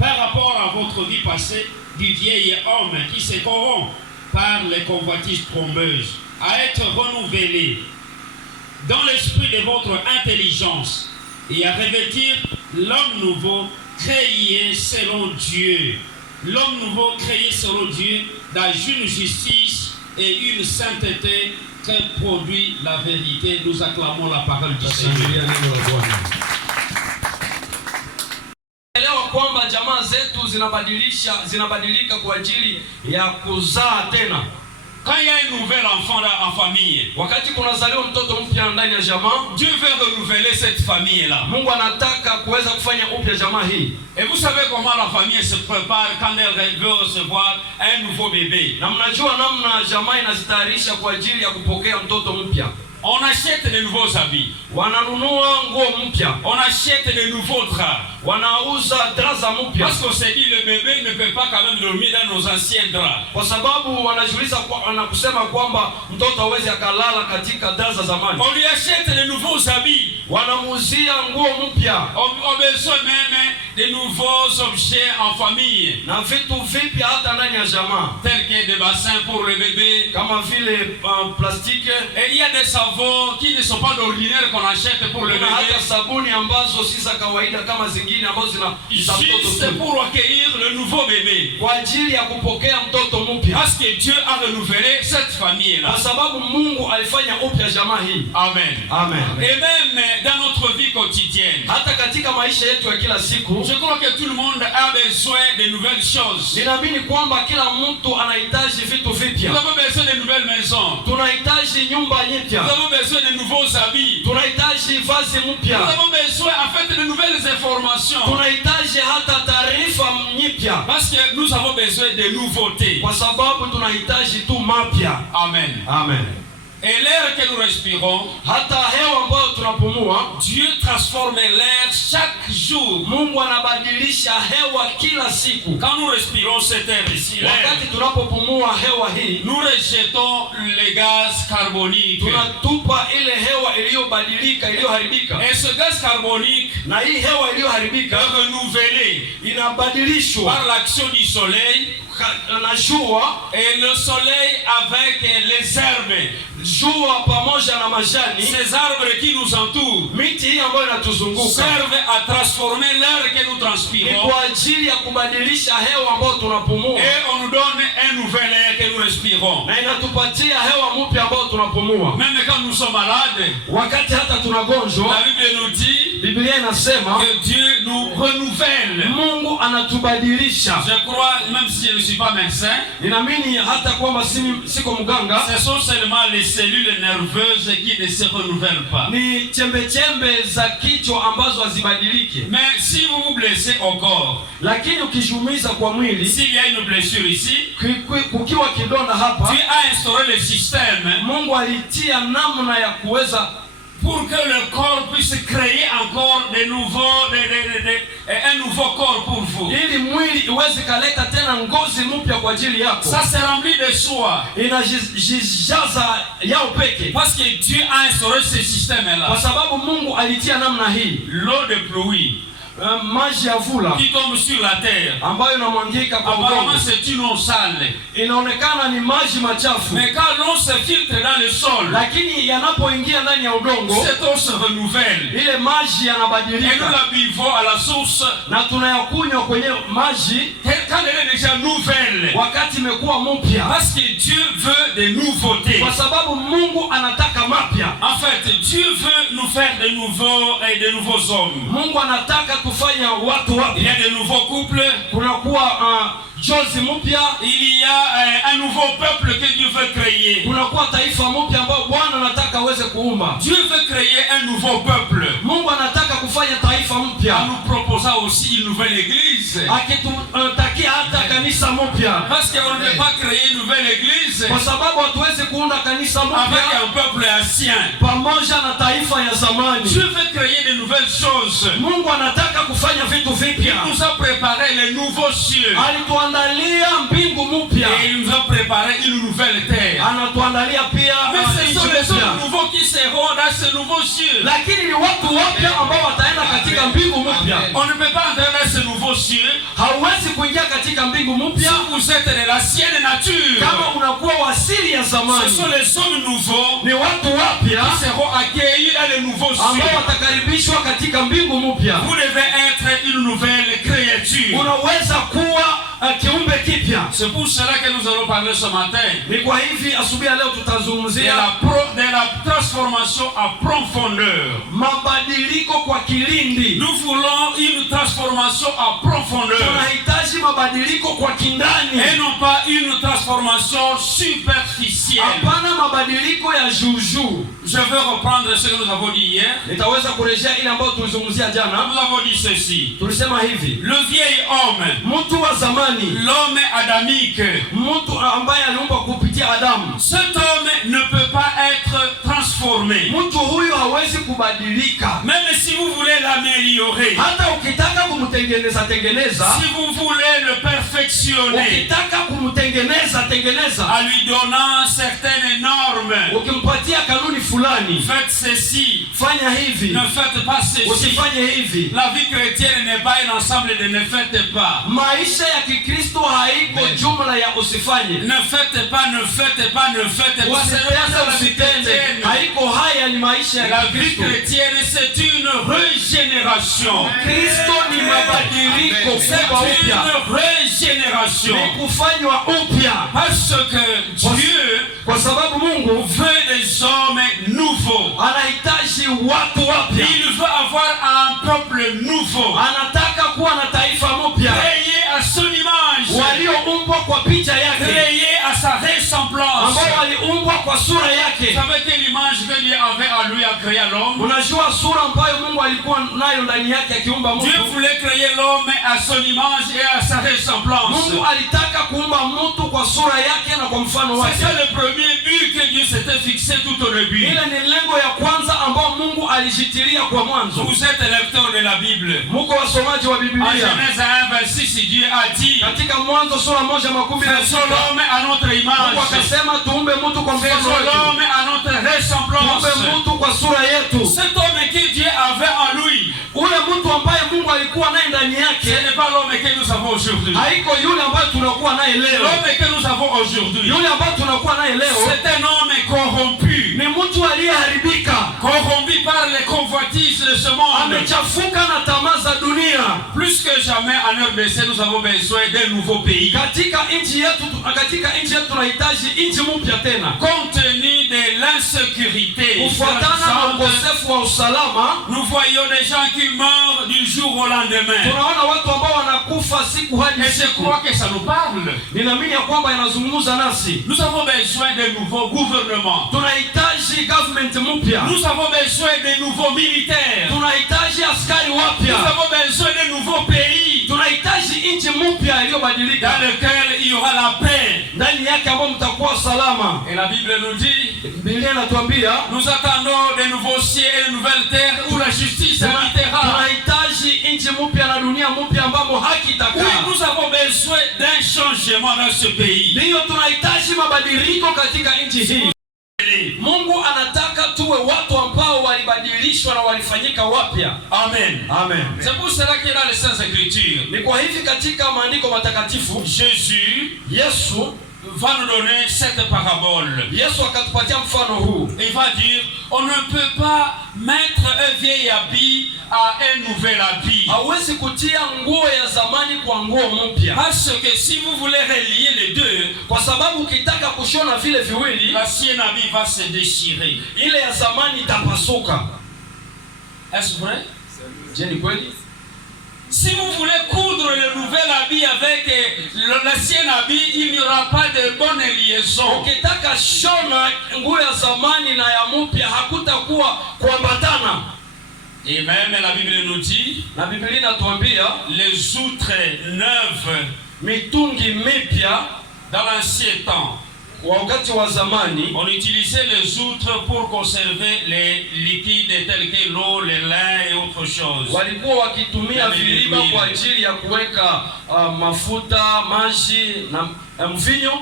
par rapport à votre vie passée du vieil homme qui se corrompt par les convoitises trompeuses, à être renouvelé dans l'esprit de votre intelligence et à revêtir l'homme nouveau créé selon Dieu. L'homme nouveau créé selon Dieu dans une justice et une sainteté que produit la vérité. Nous acclamons la parole du Seigneur. Elewa kwamba jamaa zetu zinabadilika kwa ajili ya kuzaa tena. Quand il y a un nouvel enfant en famille, wakati kunazaliwa mtoto mpya ndani ya jamaa, Dieu veut renouveler cette famille là. Mungu anataka kuweza kufanya upya jamaa hii. Et vous savez comment la famille se prépare quand elle veut recevoir un nouveau bébé. Na mnajua namna jamaa inazitayarisha kwa ajili ya kupokea mtoto mpya. On achète de nouveaux habits. Wananunua nguo mpya. On achète de nouveaux draps. Wanauza draps za mpya. Parce qu'on s'est dit le bébé ne peut pas quand même dormir dans nos anciens draps. Kwa sababu wanajiuliza kusema kwamba mtoto hawezi akalala katika draps za zamani. On lui achète de nouveaux habits. Wanamuuzia nguo mpya. On besoin même de nouveaux objets en famille. Na vitu vipya hata ndani ya jamaa. Tel que des bassins pour le bébé. Kama vile plastique. Et il y a des savons qui ne sont pas d'ordinaire qu'on achète pour le bébé. Hata sabuni ambazo si za kawaida kama zingine ambazo juste pour accueillir le nouveau bébé. Kwa ajili ya kupokea mtoto mpya. Parce que Dieu a renouvelé cette famille là. Kwa sababu Mungu alifanya upya jamaa hii. Amen. Amen. Et même dans notre vie quotidienne. Hata katika maisha yetu ya kila siku. Je crois que tout le monde a besoin de nouvelles choses. Ninaamini kwamba kila mtu anahitaji vitu vipya. Nous avons besoin de nouvelles maisons. Tunahitaji nyumba mpya. Nous avons besoin de nouveaux habits. Tunahitaji vazi mpya. Nous avons besoin en fait de nouvelles informations. Tunahitaji hata taarifa mpya. Parce que nous avons besoin de nouveautés. Kwa sababu tunahitaji tu mapya. Amen. Amen. Et l'air que nous respirons, hata hewa ambayo tunapumua, Dieu transforme l'air chaque jour. Mungu anabadilisha hewa kila siku. Quand nous respirons cet air ici, wakati tunapopumua hewa hii, nous rejetons les gaz carboniques. Tunatupa ile hewa iliyobadilika, iliyoharibika. Et ce gaz carbonique, na hii hewa iliyoharibika, est renouvelé inabadilishwa par l'action du soleil. Et le soleil avec les herbes, ces arbres qui nous entourent, servent à transformer l'air que nous transpirons. Et on nous donne un nouvel air que nous respirons. Même quand nous sommes malades, la Bible nous dit que Dieu nous renouvelle. Je crois, même si je ne suis pas médecin, ce sont seulement les cellules nerveuses qui ne se renouvellent pas. Mais si vous vous blessez au corps, s'il y a une blessure ici, Dieu a instauré le système pour que le corps puisse créer encore un nouveau corps pour vous. Ça se remplit de soi. Parce que Dieu a instauré ce système-là. L'eau de pluie qui tombe sur la terre, apparemment c'est une eau sale. Mais quand l'eau se filtre dans le sol, cette eau se renouvelle. Et nous la buvons à la source quand elle est déjà nouvelle. Parce que Dieu veut des nouveautés. En fait, Dieu veut nous faire de nouveaux hommes. Il y a de nouveaux couples. Il y a un nouveau peuple que Dieu veut créer. Dieu veut créer un nouveau peuple. En nous proposant aussi une nouvelle église. Parce qu'on ne peut pas créer une nouvelle église avec un peuple ancien. Dieu veut créer de nouvelles choses. Il nous a préparé les nouveaux cieux. Et il nous a préparé une nouvelle terre. Mais ce sont les hommes nouveaux qui seront dans ce nouveau cieux. On ne peut pas entrer dans ce nouveau cieux si vous êtes de la sienne nature. Ce sont les hommes nouveaux qui seront accueillis dans le nouveau cieux. Vous devez être une nouvelle créature. C'est pour cela que nous allons parler ce matin de la transformation en profondeur. Nous voulons une transformation en profondeur et non pas une transformation superficielle. Je vais reprendre ce que nous avons dit hier. Nous avons dit ceci. Le vieil homme, l'homme adamique, cet homme ne peut pas être transformé. Même si vous voulez l'améliorer, si vous voulez le perfectionner, en lui donnant certaines normes, faites ceci, ne faites pas ceci. La vie chrétienne n'est pas un ensemble de ne faites pas. Ne faites pas, ne faites pas, ne faites pas. ni maisha ya La vie Kristo. chrétienne, c'est une régénération. Kristo ni mabadiliko C'est kuwa upya. une régénération. Ni kufanywa upya. Parce que Dieu Kwa sababu Mungu veut des hommes nouveaux. anahitaji watu wapya. Il veut avoir un peuple nouveau. Anataka kuwa na taifa mpya. Créé à son image. Walioumbwa kwa picha yake. Créé à sa ressemblance. Ambao waliumbwa kwa sura Vous yake. savez quelle image que Dieu avait à lui à créer l'homme? Unajua sura ambayo Mungu alikuwa nayo ndani yake akiumba Dieu mtu. voulait créer l'homme à son image et à sa ressemblance. Mungu alitaka kuumba mtu kwa sura yake na kwa mfano wake. C'est ça le premier but que Dieu s'était fixé tout au début. Ile ni lengo ya kwanza ambao Mungu alijitilia kwa mwanzo. Vous êtes lecteur de la Bible. Muko wasomaji wa En Biblia. Genèse 1:26, Dieu a dit: Katika Mwanzo sura 1:16 faisons l'homme à notre Mungu image. akasema tuumbe mtu kwa mfano Faisons wetu. l'homme à notre ressemblance. Tuumbe mtu kwa sura yetu. Cet homme que Dieu avait en lui, Ule mtu ambaye Mungu alikuwa naye ndani ce yake n'est pas l'homme que nous avons aujourd'hui. haiko yule ambaye tunakuwa naye leo. L'homme que nous avons aujourd'hui, Yule ambaye tunakuwa naye leo c'est un homme corrompu. ni mtu aliyeharibika, Corrompu par les convoitises de ce monde. amechafuka na tamaa za dunia. Plus que jamais en RDC, nous avons besoin d'un nouveau pays. Katika nchi yetu tunahitaji nchi mpya tena. Compte tenu de l'insécurité, Kufuatana na ukosefu wa usalama, nous voyons des gens qui meurent du jour au lendemain. tunaona watu ambao wanakufa siku hadi Et je siku. crois que ça nous parle. Ninaamini ya kwamba yanazungumza nasi. Nous avons besoin d'un nouveau gouvernement. Tunahitaji government mpya. Nous avons besoin de nouveaux militaires. Tunahitaji askari Nous wapya. avons besoin de nouveaux pays Tunahitaji nchi mpya iliyobadilika, dans lequel il y aura la paix. ndani yake ambao mtakuwa salama. Et la Bible nous dit, Biblia inatuambia nous attendons de nouveaux cieux et de nouvelles terres où la justice habitera. tunahitaji nchi mpya na dunia mpya ambamo haki Oui, itakaa. nous avons besoin d'un changement dans ce pays. Ndiyo, tunahitaji mabadiliko katika nchi hii. Mungu anataka tuwe watu ambao walibadilishwa na walifanyika wapya. Amen. Amen. C'est pour cela que dans les Saintes Écritures, Ni kwa hivi katika maandiko matakatifu Jésus Yesu va nous donner cette parabole. Yesu akatupatia mfano huu. Il va dire, on ne peut pas mettre un vieil habit à un nouvel habit. Hauwezi kutia nguo ya zamani kwa nguo mpya. Parce que si vous voulez relier les deux, Kwa sababu ukitaka kushona vile viwili, l'ancien habit va se déchirer. ile ya zamani itapasuka. Est-ce vrai? Je, ni kweli? Si vous voulez coudre le nouvel habit avec l'ancien habit, il n'y aura pas de bonne liaison. Ukitaka shona nguo ya zamani na ya mpya hakutakuwa kuambatana. Et même la Bible nous dit, Na Biblia inatuambia les outres neuves mitungi mipya dans l'ancien temps, wa wakati wa zamani on utilisait les outres pour conserver les liquides tels que l'eau, le lin et autres choses. walikuwa wakitumia viriba kwa ajili ya kuweka mafuta, maji na mvinyo.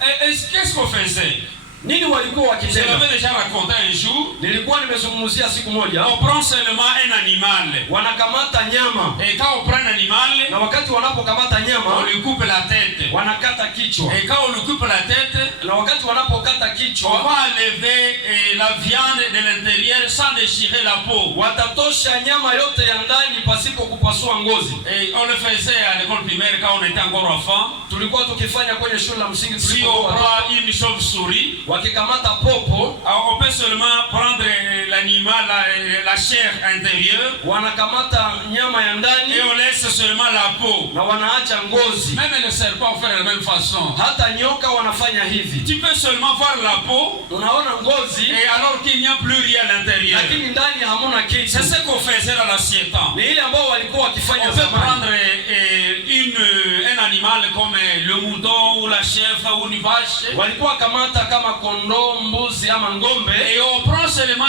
Et qu'est-ce qu'on faisait? Nini walikuwa Je wakitenda? l'avais déjà raconté un jour. Nilikuwa nimezungumzia siku moja, On prend seulement un animal. wanakamata nyama, Et quand on prend un animal, na wakati wanapokamata on nyama lui coupe la tête. wanakata kichwa, Et quand on lui coupe la tête, na wakati wanapokata on kichwa va enlever la viande de l'intérieur sans déchirer la peau. watatosha nyama yote ya ndani pasipo kupasua ngozi. Et on le faisait à l'école primaire quand on était encore enfant. Tulikuwa tukifanya kwenye shule la msingi Si on tulipokuwa prend une chauve-souris, wakikamata popo, on peut seulement prendre l'animal, la chair intérieure, wanakamata nyama ya ndani et on laisse seulement la peau. na wanaacha ngozi. Même les serpents font de la même façon. Hata nyoka wanafanya hivi. Tu peux seulement voir la peau, Unaona ngozi, et alors qu'il n'y a plus rien à l'intérieur. lakini ndani hamuna kitu. C'est ce qu'on faisait dans l'ancien temps. Ni ile ambao walikuwa wakifanya On peut zamani. prendre un animal comme le mouton ou la chèvre ou une vache, Walikuwa kamata kama kondoo, mbuzi ama ngombe, et on prend seulement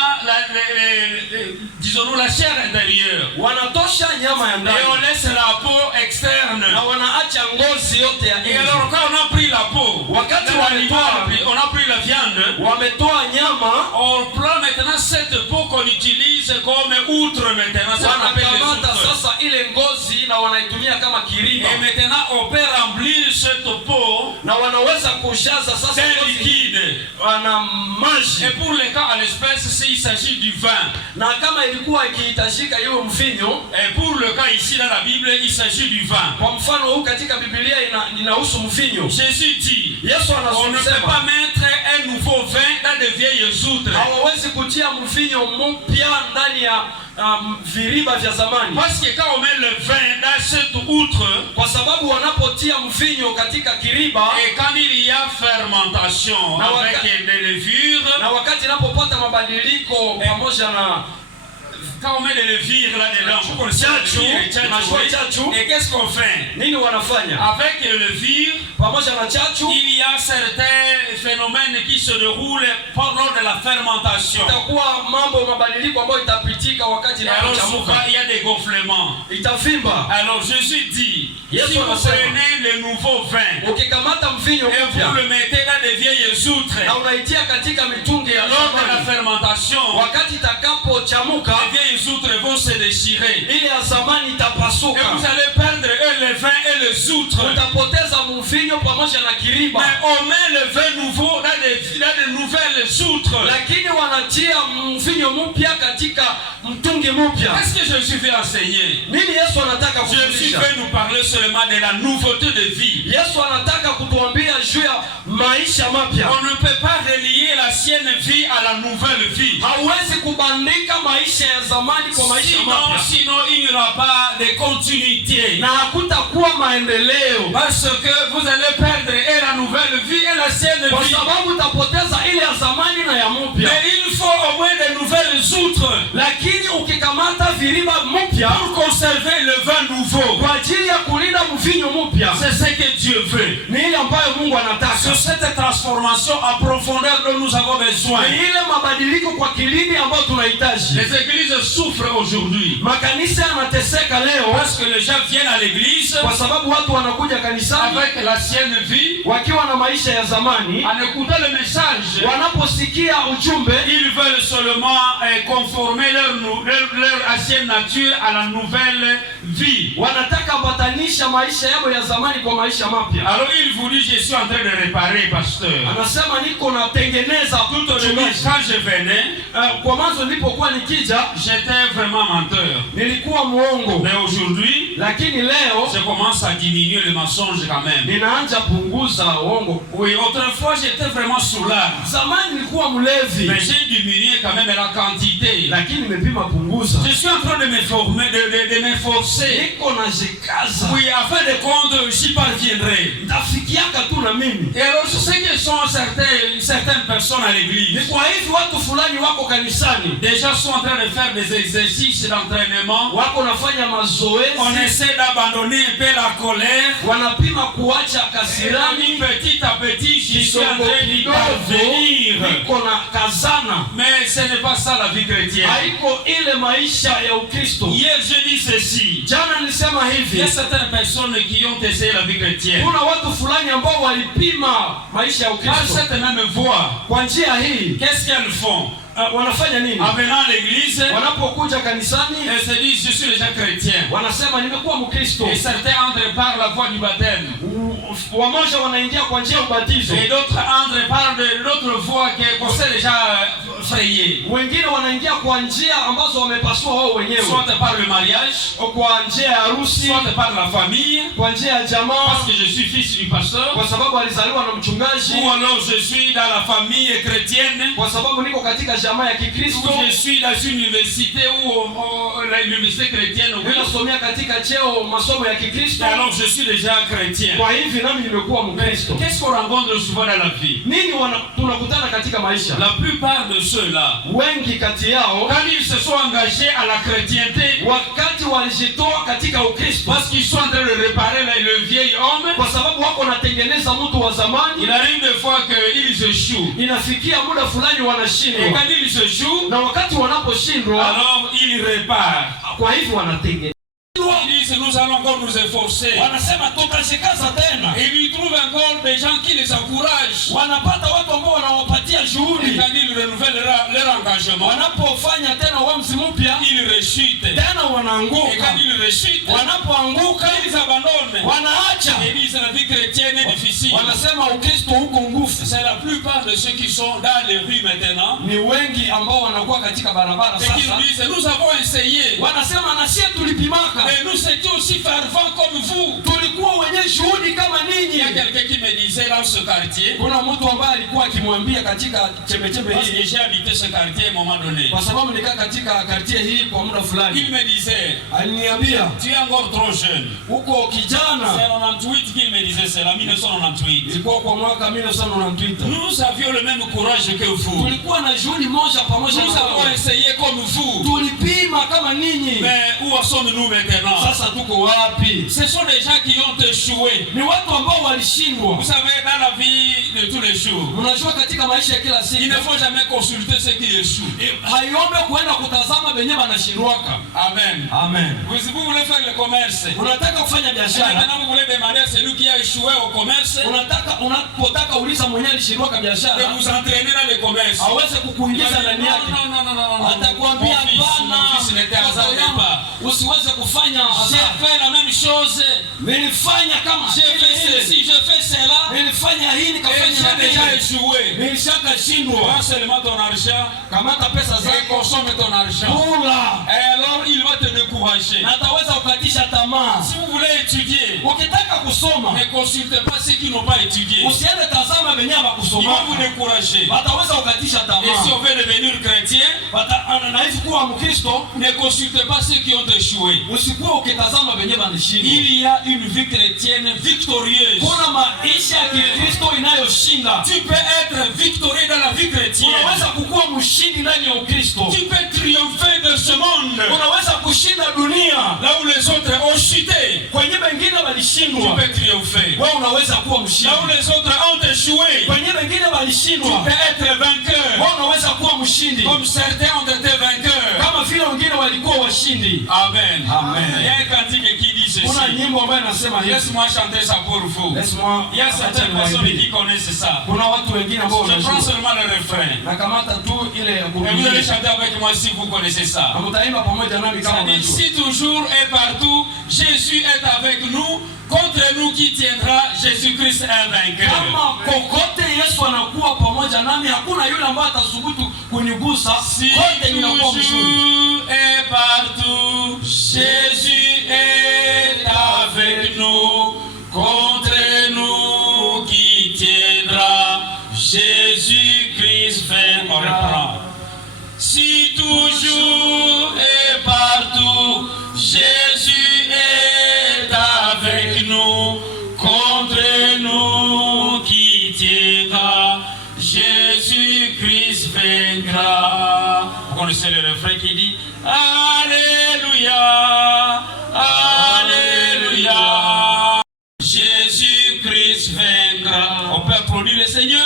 disons-nous la chair intérieure, wanatosha nyama ya et ndani on laisse la peau externe. na wanaacha ngozi yote ya Et nje. alors quand on a pris la peau, Wakati de l'animal, on a pris la viande, wametoa nyama, on prend maintenant cette peau qu'on utilise comme outre maintenant, ça on appelle les wanakamata outres. sasa ile ngozi na wanaitumia kama kirima, Et maintenant on peut remplir cette peau na wanaweza kujaza sasa liquide na maji. Et pour les cas à l'espèce, il s'agit du vin. Na kama ilikuwa ikihitajika iwe mvinyo, et pour le cas ici dans la Bible, il s'agit du vin. Kwa mfano huu katika Biblia inahusu mvinyo. Jésus dit, Yesu on ne peut pas mettre un nouveau vin dans de vieilles outres. Hawawezi kutia mvinyo mpya ndani ya viriba vya zamani. Parce que quand on met le vin dans cette outre, kwa sababu wanapotia mvinyo katika kiriba, et quand il y a fermentation avec des levures, na wakati inapopata mabadiliko pamoja na quand on met des levures là-dedans, et qu'est-ce qu'on fait? Nini wanafanya? Avec les levures, il y a certains phénomènes qui se déroulent pendant de la fermentation. Alors souvent il y a des gonflements. Alors Jésus dit, si vous prenez le nouveau vin et vous le mettez dans des vieilles outres, lors de la fermentation, les vieilles outres vont se déchirer. Et vous allez perdre le vin et les outres. Mais on met le vin nouveau dans de nouvelles outres. Qu'est-ce que Jésus veut enseigner? Jésus veut nous parler seulement de la nouveauté de vie. On ne peut pas relier l'ancienne vie à la nouvelle vie. Sinon il n'y aura pas de continuité. Parce que vous allez perdre et la nouvelle vie et l'ancienne vie. Mais il faut au moins de nouvelles outres pour conserver le vin nouveau. C'est ce que Dieu veut. C'est cette transformation en profondeur dont nous avons besoin. Les églises souffrent aujourd'hui parce que les gens viennent à l'église avec l'ancienne vie, en écoutant le message, ils veulent seulement conformer leur ancienne nature à la nouvelle vie. Alors il vous dit, je suis en train de réparer, pasteur. Tout au début, quand je venais, j'étais vraiment menteur. Mais aujourd'hui, je commence à diminuer le mensonge quand même. Oui, autrefois j'étais vraiment soulard. Mais j'ai diminué quand même la quantité. Je suis en train de m'efforcer. Oui, afin de compte, j'y parviendrai. Et alors je sais que sont certaines personnes à l'église. Déjà sont en train de faire des exercices d'entraînement. On essaie d'abandonner un peu la colère. Petit à petit, je suis en train d'y parvenir. Mais ce n'est pas ça la vie chrétienne. Hier je dis ceci. Il y a certaines personnes qui ont essayé la vie chrétienne. Par cette même voie, qu'est-ce qu'elles font? En venant à l'église, elles se disent je suis déjà chrétien. Et certains entrent par la voie du baptême. Et d'autres entrent par d'autres voies qu'on s'est déjà frayées. Soit par le mariage, soit par la famille, parce que je suis fils du pasteur, ou alors je suis dans la famille chrétienne, ou je suis dans une université ou l'université chrétienne, et alors je suis déjà chrétien. Mais qu'est-ce qu'on rencontre souvent dans la vie? La plupart de ceux-là, quand ils se sont engagés à la chrétienté, parce qu'ils sont en train de réparer le vieil homme, il arrive des fois qu'ils échouent. Et quand ils échouent, alors ils réparent. Ils disent nous allons encore nous efforcer. Wanasema tutashikaza tena. Et ils trouvent encore des gens qui les encouragent. Wanapata watu ambao wanawapatia Et juhudi. quand ils renouvellent leur engagement, Wanapofanya tena uamuzi mpya, ils rechutent. tena Et wanaanguka. quand ils rechutent, Wanapoanguka, ils abandonnent. wanaacha. Et disent la vie chrétienne est difficile. Wanasema Ukristo huko nguvu. C'est la plupart de ceux qui sont dans les rues maintenant. Ni wengi ambao wanakuwa katika barabara Et sasa. qui disent nous avons essayé. Wanasema na sisi tulipimaka. Mais nous étions aussi fervents comme vous. Tulikuwa wenye juhudi kama Il y a ninyi. quelqu'un qui me disait dans ce quartier. Kuna mtu ambaye alikuwa akimwambia katika chembechembe Parce que hii, j'ai habité ce quartier à un moment donné. kwa sababu nikaa katika kartie hii kwa muda fulani. Il me disait, Aliniambia tu es encore trop jeune. huko kijana, C'est en 98 qu'il me disait cela, 1998. ilikuwa kwa mwaka 1998. Nous avions le même courage que vous. Tulikuwa na juhudi moja pamoja Nous na avons wewe. essayé comme vous. Tulipima kama ninyi. Mais où en sommes-nous maintenant? Sasa tuko wapi? Ce sont des gens qui ont échoué. Ni watu ambao walishindwa. Vous savez, dans la vie de tous les jours, Unajua katika maisha ya kila il siku ne faut jamais consulter ceux qui échouent. haiombe kuenda kutazama benye banashindwaka. Amen. Amen. Vous voulez faire le commerce. Unataka kufanya Et biashara, maintenant, vous voulez demander à celui qui a échoué au commerce unapotaka uliza mwenye alishindwaka de biashara vous entraîner dans le commerce. aweze kukuingiza ndani yake. Non. Atakwambia Mon fils ne t'hasarde pas. usiweze kufanya J'ai hasara. fait la même chose. Nilifanya kama J'ai fait ceci, j'ai fait cela. nilifanya hii Et nikafanya na j'ai déjà vile. échoué. Nilishaka shindwa. Prends seulement ton argent Kamata pesa et zako, consomme ton argent. kula, Et alors il va te décourager. na ataweza kukatisha tamaa. Si vous voulez étudier, Ukitaka kusoma, ne consultez pas ceux qui n'ont pas étudié. usiende tazama benye Ils vont bakusoma, vous décourager. wataweza kukatisha Et si tamaa. on veut devenir chrétien, Na hivi kuwa Mkristo, ne consultez pas ceux qui ont échoué. usikuwa ukitazama benye banishindwa. Il y a une vie chrétienne victorieuse. Kuna maisha ya Kikristo inayoshinda. Tu peux être victorieux dans la vie chrétienne. Unaweza kukuwa mshindi ndani ya Ukristo. Tu peux triompher de ce monde. Unaweza kushinda dunia Là où les autres ont chuté, kwenye wengine tu walishindwa. peux triompher. Wewe unaweza kuwa Là où mshindi les autres ont échoué, kwenye wengine tu walishindwa. peux être vainqueur. Wewe unaweza kuwa mshindi Comme certains ont été vainqueurs. kama vile wengine walikuwa washindi. Amen. Amen. Il y a un cantique qui dit ceci. Kuna nyimbo ambayo inasema hivi. Laisse-moi chanter ça pour vous. Laisse-moi Il y a certaines personnes qui connaissent ça. Kuna watu wengine ambao Je prends wanajua. seulement le refrain. Na kamata tu ile ya Et vous allez kurudia. chanter avec moi si vous connaissez ça. Na mtaimba pamoja nami Ça kama dit, unajua. si toujours et partout, Jésus est avec nous, contre nous qui tiendra, Jésus-Christ est vainqueur. Kama kokote Yesu anakuwa pamoja nami, hakuna yule ambaye atasubutu kunigusa. Si Kote ninakuwa mshindi. toujours et partout, Jésus est avec nous, contre nous qui tiendra, Jésus-Christ vainqueur. On reprend. Si toujours et partout, Jésus est avec nous, contre nous qui tiendra, Jésus-Christ vaincra. Vous connaissez le refrain qui dit Alléluia, Alléluia, Jésus-Christ vaincra. On peut applaudir le Seigneur.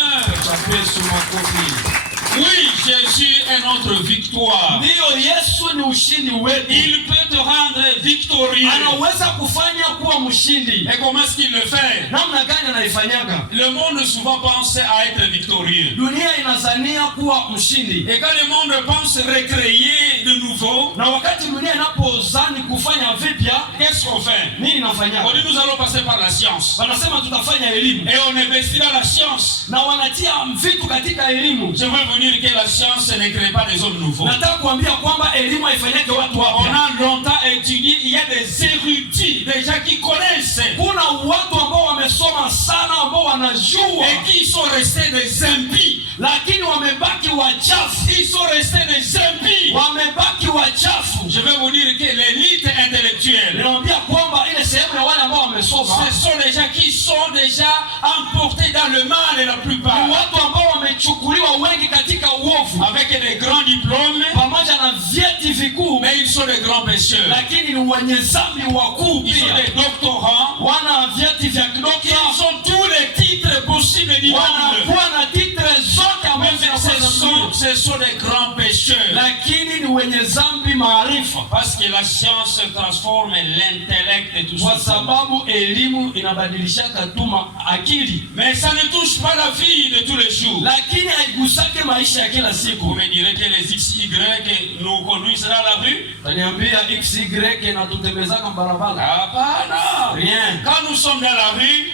Oui, Jésus est notre victoire. Ndiyo, Yesu ni ushindi wetu. Il peut te rendre victorieux. Anaweza kufanya kuwa mshindi. Et comment est-ce qu'il le fait? Namna gani anaifanyaga? Le monde souvent pense à être victorieux. Dunia inazania kuwa mshindi. Et quand le monde pense recréer de nouveau, Na wakati dunia inapozani kufanya vipya, qu'est-ce qu'on fait? nini inafanya? On dit nous allons passer par la science. Wanasema tutafanya elimu. Et on investira la science. Na wanatia vitu katika elimu. Je veux vous dire que la science ne crée pas des hommes nouveaux. Nataka kuambia kwamba elimu haifanyake watu On wapya. a longtemps étudié, il y a des érudits, des gens qui connaissent Kuna watu ambao wamesoma sana ambao wanajua, et qui sont restés des impies. lakini wamebaki wachafu. Ils sont restés des impies. Wamebaki wachafu. Je vais vous dire que l'élite intellectuelle, Ninawaambia kwamba ile sehemu ya wale ambao wamesoma ce sont des gens qui sont déjà emportés dans le mal et la plupart. ni watu ambao wamechukuliwa wengi katika uovu, Avec des grands diplômes, pamoja na vyeti vikuu, mais ils sont des grands pécheurs. lakini ni wenye dhambi wakuu Ils sont pia. des doctorants. Wana vyeti vya Ils dokta, ont tous les titres possibles du monde. wanakuwa na titre zote Mais ambazo zinakuwa za dunia, ce sont des grands pécheurs. lakini ni wenye dhambi maarifa. Parce que la science transforme l'intellect de tout Kwa ce sababu elimu inabadilishaka tu akili. Mais ça ne touche pas la vie de tous les jours. Lakini haigusake maisha ya kila siku. Vous me direz que les XY nous conduisent dans la rue? Taniambia XY na tutembezaka barabara. Hapana. Rien. Quand nous sommes dans la rue,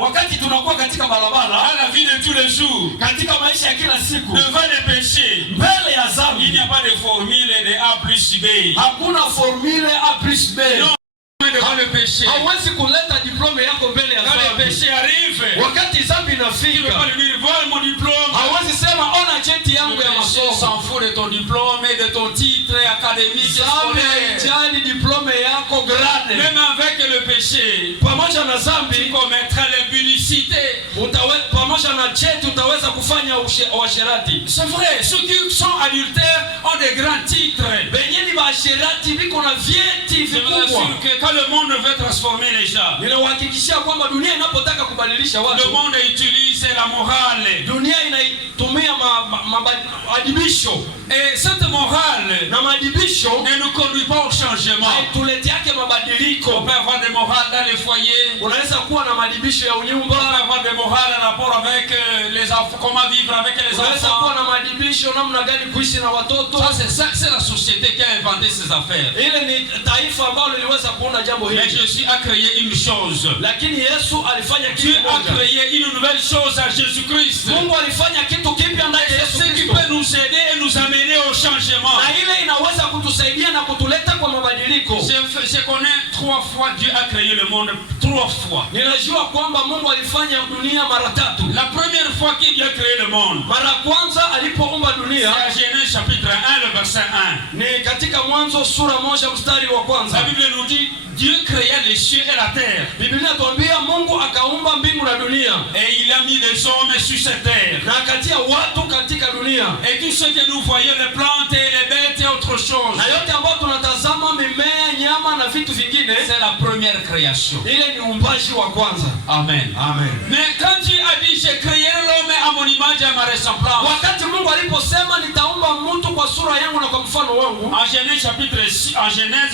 wakati tunakuwa katika barabara, dans la vie de tous les jours, katika maisha ya kila siku, devant les péchés, mbele ya dhambi, il n'y a pas de formule de A plus B. Hakuna formule A plus B. Non. Devant le péché. Hawezi kuleta diplome yako mbele ya Quand le dhambi. péché arrive, Wakati dhambi tu ne peux inafika, pas lui dire voilà mon diplôme. hawezi sema ona cheti yangu ya Le péché masomo. s'en fout de ton diplôme et de ton titre académique et Dhambi scolaire. haijali diplome yako grade. Même avec le péché, Pamoja na tu dhambi, commettras l'impudicité. pamoja na cheti utaweza kufanya uasherati. C'est vrai, ceux qui sont adultères ont des grands titres. Benye ni baasherati biko na vyeti Je vous vikubwa. assure que quand le monde veut transformer les gens, Ninawahakikishia kwamba dunia inapotaka kubadilisha le watu, monde utilise la morale. dunia inaitumia maadibisho. Et cette morale Na maadibisho ne nous conduit pas au changement. haituleteake On mabadiliko. peut avoir des morales dans les foyers. Unaweza kuwa na maadibisho ya On peut unyumba, avoir des morales en rapport avec les enfants, comment vivre avec les unaweza kuwa enfants. na maadibisho namna gani kuishi na watoto. C'est la société qui a inventé ces affaires. Ile ni taifa ambalo liliweza kuona jambo Mais hili. Jésus a créé une chose. Lakini Yesu alifanya Dieu kitu a moja. créé une nouvelle chose à Jésus-Christ. Mungu alifanya kitu kipya ndani ya Yesu Ce qui Kristo. peut nous aider et nous amener au changement. Na ile inaweza kutusaidia na kutuleta kwa mabadiliko. Je connais 3 fois Dieu a créé le monde 3 fois. Ninajua kwamba Mungu alifanya dunia mara tatu. La première fois qu'il Dieu a créé le monde, Mara kwanza alipoumba c'est dunia à Genèse chapitre 1, le verset 1. ni katika Mwanzo sura moja mstari wa La kwanza. Bible nous dit Dieu créa les cieux et la terre. Biblia inatuambia Mungu akaumba mbingu na dunia Et il a mis des hommes sur cette terre. na akatia watu katika dunia. Et tout ce que nous voyons, les plantes et les bêtes et autre chose, Na yote ambayo tunatazama, mimea, nyama na vitu vingine, c'est la première création. ile ni uumbaji wa kwanza. Amen. Amen. Mais quand Dieu a dit j'ai créé l'homme à mon image et à ma ressemblance, Wakati Mungu aliposema nitaumba mtu kwa sura yangu na kwa mfano wangu, en Genèse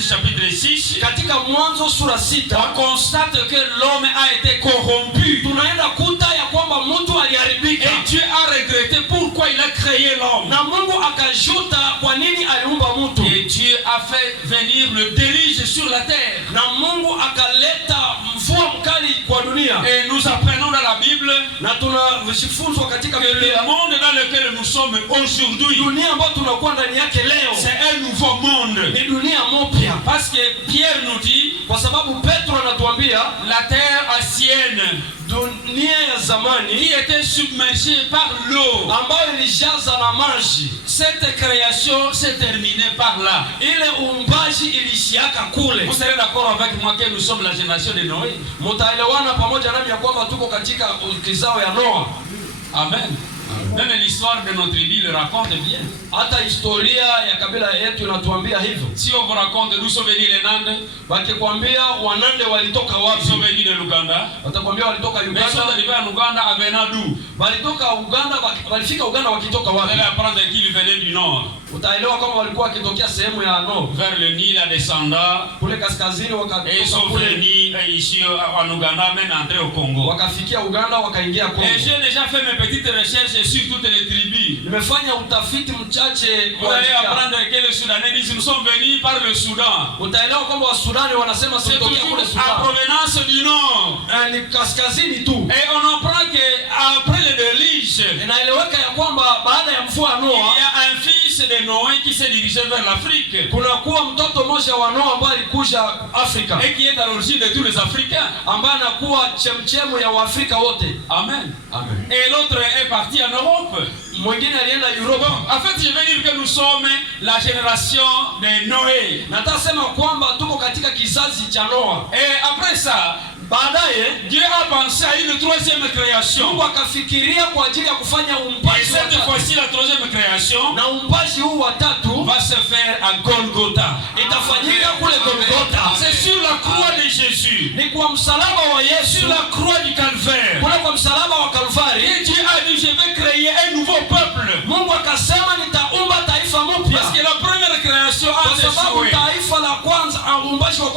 chapitre 6, katika Mwanzo sura on 6 constate que l'homme a été corrompu. tunaenda kuta ya kwamba mtu aliharibika. Et Dieu a regretté pourquoi il a créé l'homme. Na Mungu akajuta kwa nini aliumba mtu. Et Dieu a fait venir le déluge sur la terre. Na Mungu akaleta mvua mkali kwa dunia. Et nous apprenons dans la Bible Na tunajifunzwa katika que le Biblia, monde dans lequel nous sommes aujourd'hui, dunia ambayo tunakuwa ndani yake leo c'est un nouveau monde. ni dunia mpya. Parce que Pierre nous dit, Kwa sababu Petro anatuambia la terre ancienne dunia ya zamani qui était submergée par l'eau, ambayo ilijaza na maji, cette création s'est terminée par là. ile uumbaji ilishiaka kule. Vous serez d'accord avec moi que nous sommes la génération de Noé? Mtaelewana pamoja nami ya kwamba tuko katika kizao ya Noa. Amen. Même l'histoire de notre vie le raconte bien. Hata historia ya kabila yetu inatuambia hivyo. Si on vous raconte d'où sont venus les Nandes, Wakikwambia Wanande walitoka ils sont wapi, venus de l'Ouganda. watakwambia walitoka Mais ils sont Uganda. arrivés en Ouganda à Venadou. Walitoka Uganda, walifika Uganda wakitoka Vous allez wapi? apprendre qu'ils venaient du nord, Utaelewa kama walikuwa wakitokea sehemu ya Nord, vers le Nil en descendant. kule kaskazini, Et ils wakatoka sont kule venus ici en Ouganda, même entrés au Congo. wakafikia Uganda, wakaingia Et Kongo. j'ai déjà fait mes petites recherches sur toutes les tribus. Nimefanya utafiti mchache Vous allez apprendre que les Soudanais disent nous sommes venus par le Soudan. utaelewa kwamba Wasudani wanasema C'est tulitokea toujours kule en Sudan. provenance du nord. Ni kaskazini tu. Et on apprend qu'après le déluge, Inaeleweka ya kwamba baada ya mvua ya il Noa y a un fils de Noé qui s'est dirigé vers l'Afrique kunakuwa mtoto mmoja wa Noa ambaye alikuja Afrika, et qui est à l'origine de tous les Africains. ambaye anakuwa chemchemu ya Waafrika wote. Amen. Amen. Et l'autre est parti en Europe. Mwingine alienda Europe. En fait, je veux dire que nous sommes la génération de Noé. Nataka sema kwamba tuko katika kizazi cha Noa. Et après ça, Baadaye Dieu a pensé à une troisième création. Mungu akafikiria kwa ajili ya kufanya Et uumbaji wa cette tatu. fois-ci, la troisième création Na uumbaji huu wa tatu va se faire à Golgotha. itafanyika kule Golgotha. C'est sur la croix de Jésus, Ni kwa msalaba wa Yesu, sur la croix du Calvaire. kule kwa msalaba wa Kalvari. Et Dieu a dit, je vais créer un nouveau peuple. Mungu akasema nitaumba taifa mpya. Parce que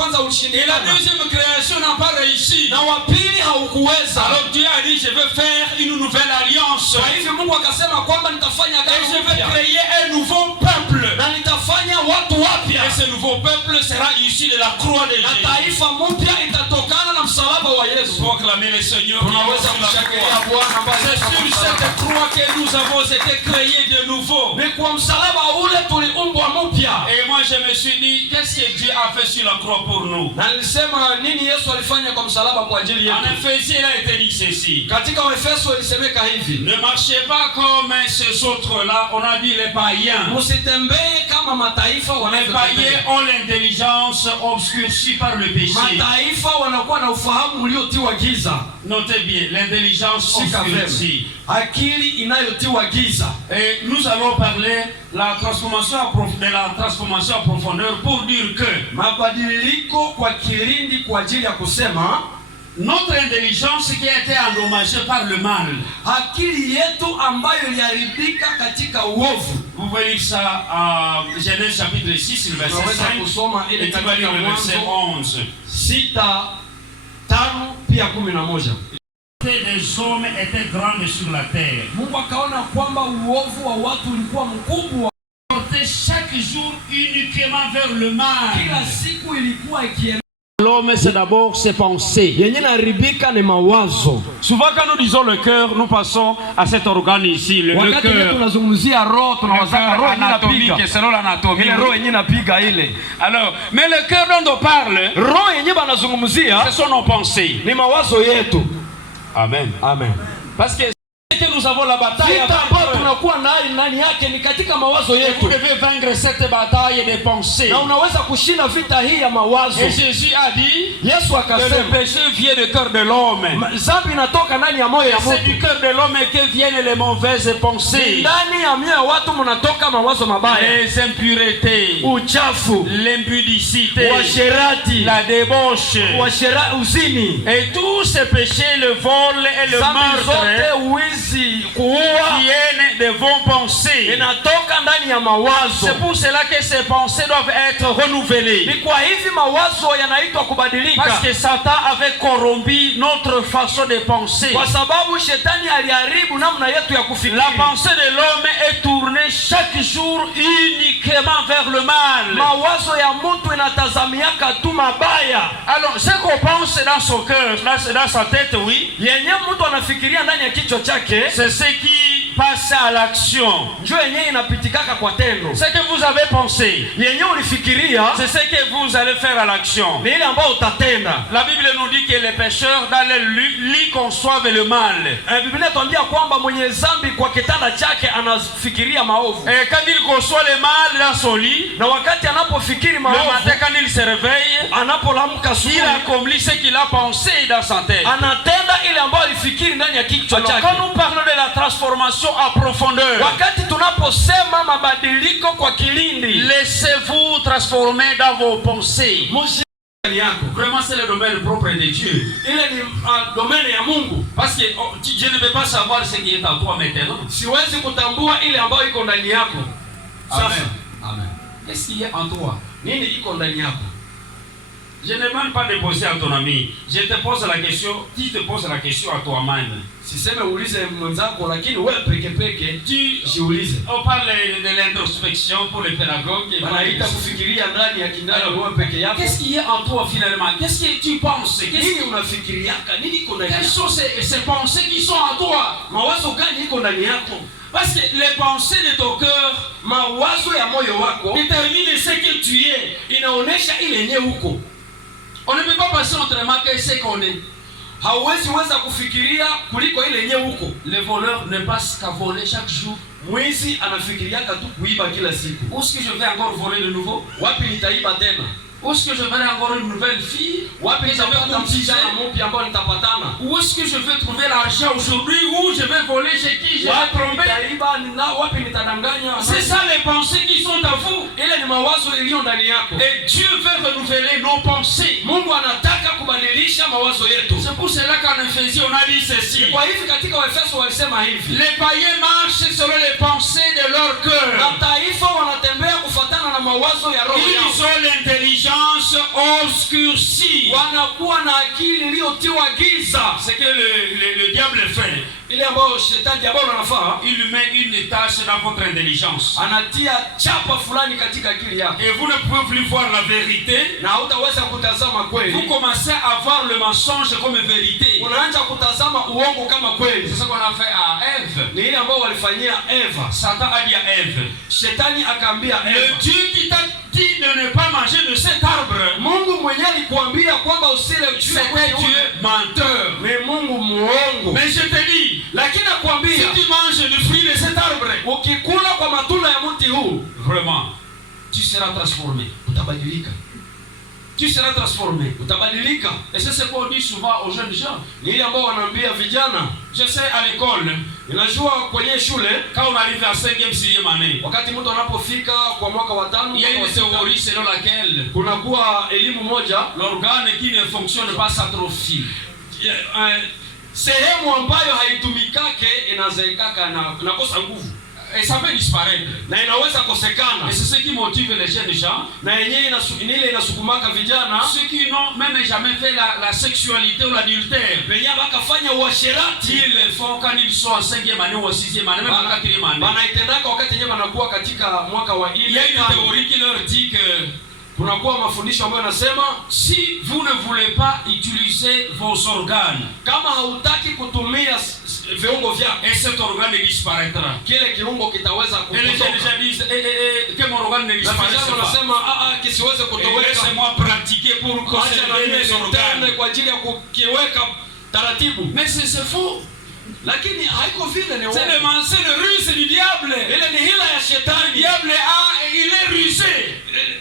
kwanza Et la ulishindikana deuxième création n'a pas réussi. na wa pili haukuweza. Alors Dieu a dit, je vais faire une nouvelle alliance. Kwa hivyo Mungu akasema kwamba nitafanya Et agano je vais mpya créer un nouveau peuple. na nitafanya watu wapya, Et ce nouveau peuple sera issu de la croix de na Jésus. taifa mpya itatokana na msalaba wa Yesu. Pour acclamer le Seigneur. Tunaweza kushangilia Bwana ambaye C'est sur cette croix que nous avons été créés de nouveau. ni kwa msalaba ule tuliumbwa mpya. Et moi je me suis dit, qu'est-ce que Dieu a fait sur la croix pour nous? Na nilisema nini Yesu alifanya kwa msalaba kwa ajili En yetu? Éphésiens, il a été dit ceci. Katika Efeso ilisemeka hivi: Ne marchez pas comme ces autres-là, on a dit les païens. msitembee kama mataifa Les wanavyotembea. païens ont l'intelligence obscurcie par le péché. Mataifa wanakuwa na ufahamu uliotiwa giza. Notez bien, l'intelligence obscurcie. Akili inayotiwa giza. Et nous allons parler de la transformation en profondeur pour dire que Mabadiliko kwa kilindi kwa ajili ya kusema notre intelligence qui a été endommagée par le mal. akili yetu ambayo iliharibika katika uovu. Vous pouvez lire ça à Genèse chapitre 6, le verset 5. Et tu vas lire le verset 11. 6:5 pia 11. Des hommes étaient grandes sur la terre. Mungu akaona kwamba uovu wa watu ulikuwa mkubwa. Portaient chaque jour uniquement vers le mal. Kila siku ilikuwa ikienda. L'homme, c'est d'abord ses pensées. Yenye naribika ni mawazo. Souvent, quand nous disons le cœur, nous passons à cet organe ici, le Wakati cœur. tunazungumzia roho tunawazaka roho Anatomique, inapiga. selon l'anatomie. Ile roho yenye inapiga ile. Alors, mais le cœur dont on parle, Roho yenye banazungumzia ce sont nos pensées. ni mawazo yetu. Amen. Amen. Parce que nous avons la bataille. Vita ambayo tunakuwa ndani yake ni katika mawazo Vous yetu. devez vaincre cette bataille des pensées. Na unaweza kushinda vita hii ya mawazo. Et Jésus a dit Yesu que le akasema péché vient du cœur de l'homme. dhambi inatoka ndani ya moyo ya C'est du mtu. cœur de l'homme que viennent les mauvaises pensées, Ndani ya mioyo ya watu mnatoka mawazo mabaya, les impuretés, uchafu, l'impudicité, uasherati, la débauche, uzini, et tous ces péchés, le vol et le dhambi meurtre, zote, uwizi, kuua, viennent de vos pensées. inatoka ndani ya mawazo. C'est pour cela que ces pensées doivent être renouvelées. Ni kwa hivi mawazo yanaitwa kubadilika, Parce que Satan avait corrompu notre façon de penser. kwa sababu shetani aliharibu namna yetu ya kufikiri. La pensée de l'homme est tournée chaque jour uniquement vers le mal. Mawazo ya mtu inatazamiaka tu mabaya. Alors, ce qu'on pense dans son cœur, dans sa tête, oui, Yenye mtu anafikiria ndani ya kichwa chake, c'est ce qui passe à l'action. njoo yenye inapitikaka kwa tendo. Ce que vous avez pensé, Yenye ulifikiria c'est ce que vous allez faire à l'action. ni ile ambayo utatenda. La Bible nous dit que les pécheurs dans leur lit conçoivent le mal. Biblia inatuambia kwamba mwenye dhambi kwa kitanda chake anafikiria maovu. Et quand il conçoit le mal dans son lit, Na wakati anapofikiri le maovu, matin quand il se réveille, anapolamka il asubuhi, accomplit ce qu'il a pensé dans sa tête. anatenda ile ambayo alifikiri ndani ya kichwa Alors, chake. quand nous parlons de la transformation en profondeur, Wakati tunaposema mabadiliko kwa kilindi, laissez-vous transformer dans vos pensées. ndani yako. Vraiment, c'est le domaine propre de Dieu. Ile ni domaine ya Mungu. Parce que je ne peux pas savoir ce qui est en toi maintenant. Siwezi kutambua ile ambayo iko ndani yako. Amen. Amen. Qu'est-ce qui est en toi? Nini iko ndani yako? Je ne demande pas de poser à ton ami. Je te pose la question, qui te pose la question à toi-même. Siseme uulize mwenzako, lakini wewe peke peke jiulize. On parle de l'introspection pour les pédagogues. Wanaita kufikiria ndani ya kindani wewe peke yako. Qu'est-ce qui est en toi finalement? Qu'est-ce que tu penses? Nini unafikiriaka? Nini iko ndani Quelles yako? sont ces pensées qui sont en toi? Mawazo gani iko ndani yako? Parce que les pensées de ton cœur Mawazo ya moyo wako déterminent ce que tu es. inaonesha ile yenyewe huko. On ne peut pas passer autrement que ce qu'on est. Hauwezi weza kufikiria kuliko ile yenyewe huko. Le voleur ne passe qu'à voler chaque jour. Mwizi anafikiriaka tu kuiba kila siku. Où est-ce que je vais encore voler de nouveau? Wapi nitaiba tena? Où est-ce que je vais encore une nouvelle fille? Wapi nitapata msichana mpya ambao nitapatana? Où est-ce que je vais trouver l'argent aujourd'hui? Où je vais voler chez qui? Je vais tromper. Wapi nitadanganya? C'est ça les pensées qui sont à vous. Ile ni mawazo iliyo ndani yako. Et Dieu veut renouveler nos pensées. Mungu anataka kubadilisha mawazo yetu. C'est pour cela qu'en Éphésiens on a dit ceci. Kwa hivi katika Waefeso walisema hivi. Les païens marchent selon les pensées de leur cœur. Na taifa wanatembea kufuatana na mawazo ya roho yao. Ils ont l'intelligence obscurcie. Wanakuwa na akili iliyotiwa giza. C'est que le diable fait. Ile ambayo shetani diabolo anafaa, Il met une tâche dans votre intelligence. anatia chapa fulani katika akili yako. Et vous ne pouvez plus voir la vérité. Na hutaweza kutazama kweli. Vous commencez à voir le mensonge comme vérité. Unaanza kutazama uongo kama kweli. C'est ce qu'on a fait à Ève. Ni ile ambayo walifanyia Eva. Satan a dit à Ève, Shetani akaambia le Eva, Dieu qui t'a dit de ne pas manger de cet arbre, Mungu mwenyewe alikuambia kwamba usile c'était Dieu menteur. ni Mungu muongo. Mais je te dis, Lakini si nakwambia tu manges le fruit de cet arbre, ukikula kwa matunda ya mti huu, vraiment, tu seras transformé. utabadilika. Tu seras transformé. Utabadilika. Et c'est ce qu'on dit souvent aux jeunes gens. Ni ile ambao wanaambia vijana. Je sais à l'école, Unajua kwenye shule quand on arrive à 5e, 6e année, wakati mtu anapofika kwa mwaka wa 5, il y a une théorie selon laquelle kunakuwa elimu moja, l'organe qui ne fonctionne pas s'atrophie. sehemu ambayo haitumikake inazeekaka na inakosa nguvu. Et ça peut disparaître. Na inaweza kosekana. Et c'est ce qui motive les jeunes gens. Na yenyewe ile inasukumaka vijana. Ceux qui n'ont même jamais fait la sexualité ou l'adultère. Wenye bakafanya uasherati. Ils le font quand ils sont en 5e année ou en 6e année, même en 4e année. Wanaitendaka wakati yenyewe wanakuwa katika mwaka wa 4. Il y a une théorie qui leur dit que kunakuwa mafundisho ambayo yanasema si vous ne voulez pas utiliser vos organes, kama hautaki kutumia viungo vyako, et cet organe disparaîtra. Kile kiungo kitaweza kutoka. Et les gens déjà disent que mon organe ne disparaisse pas. Wanasema kisiweze kutoweka. Laissez-moi pratiquer pour conserver mes organes. Kwa ajili ya kukiweka taratibu. Mais c'est faux. Lakini haiko vile ni c'est le ruse du diable. Ile ni hila ya shetani. Diable il est rusé.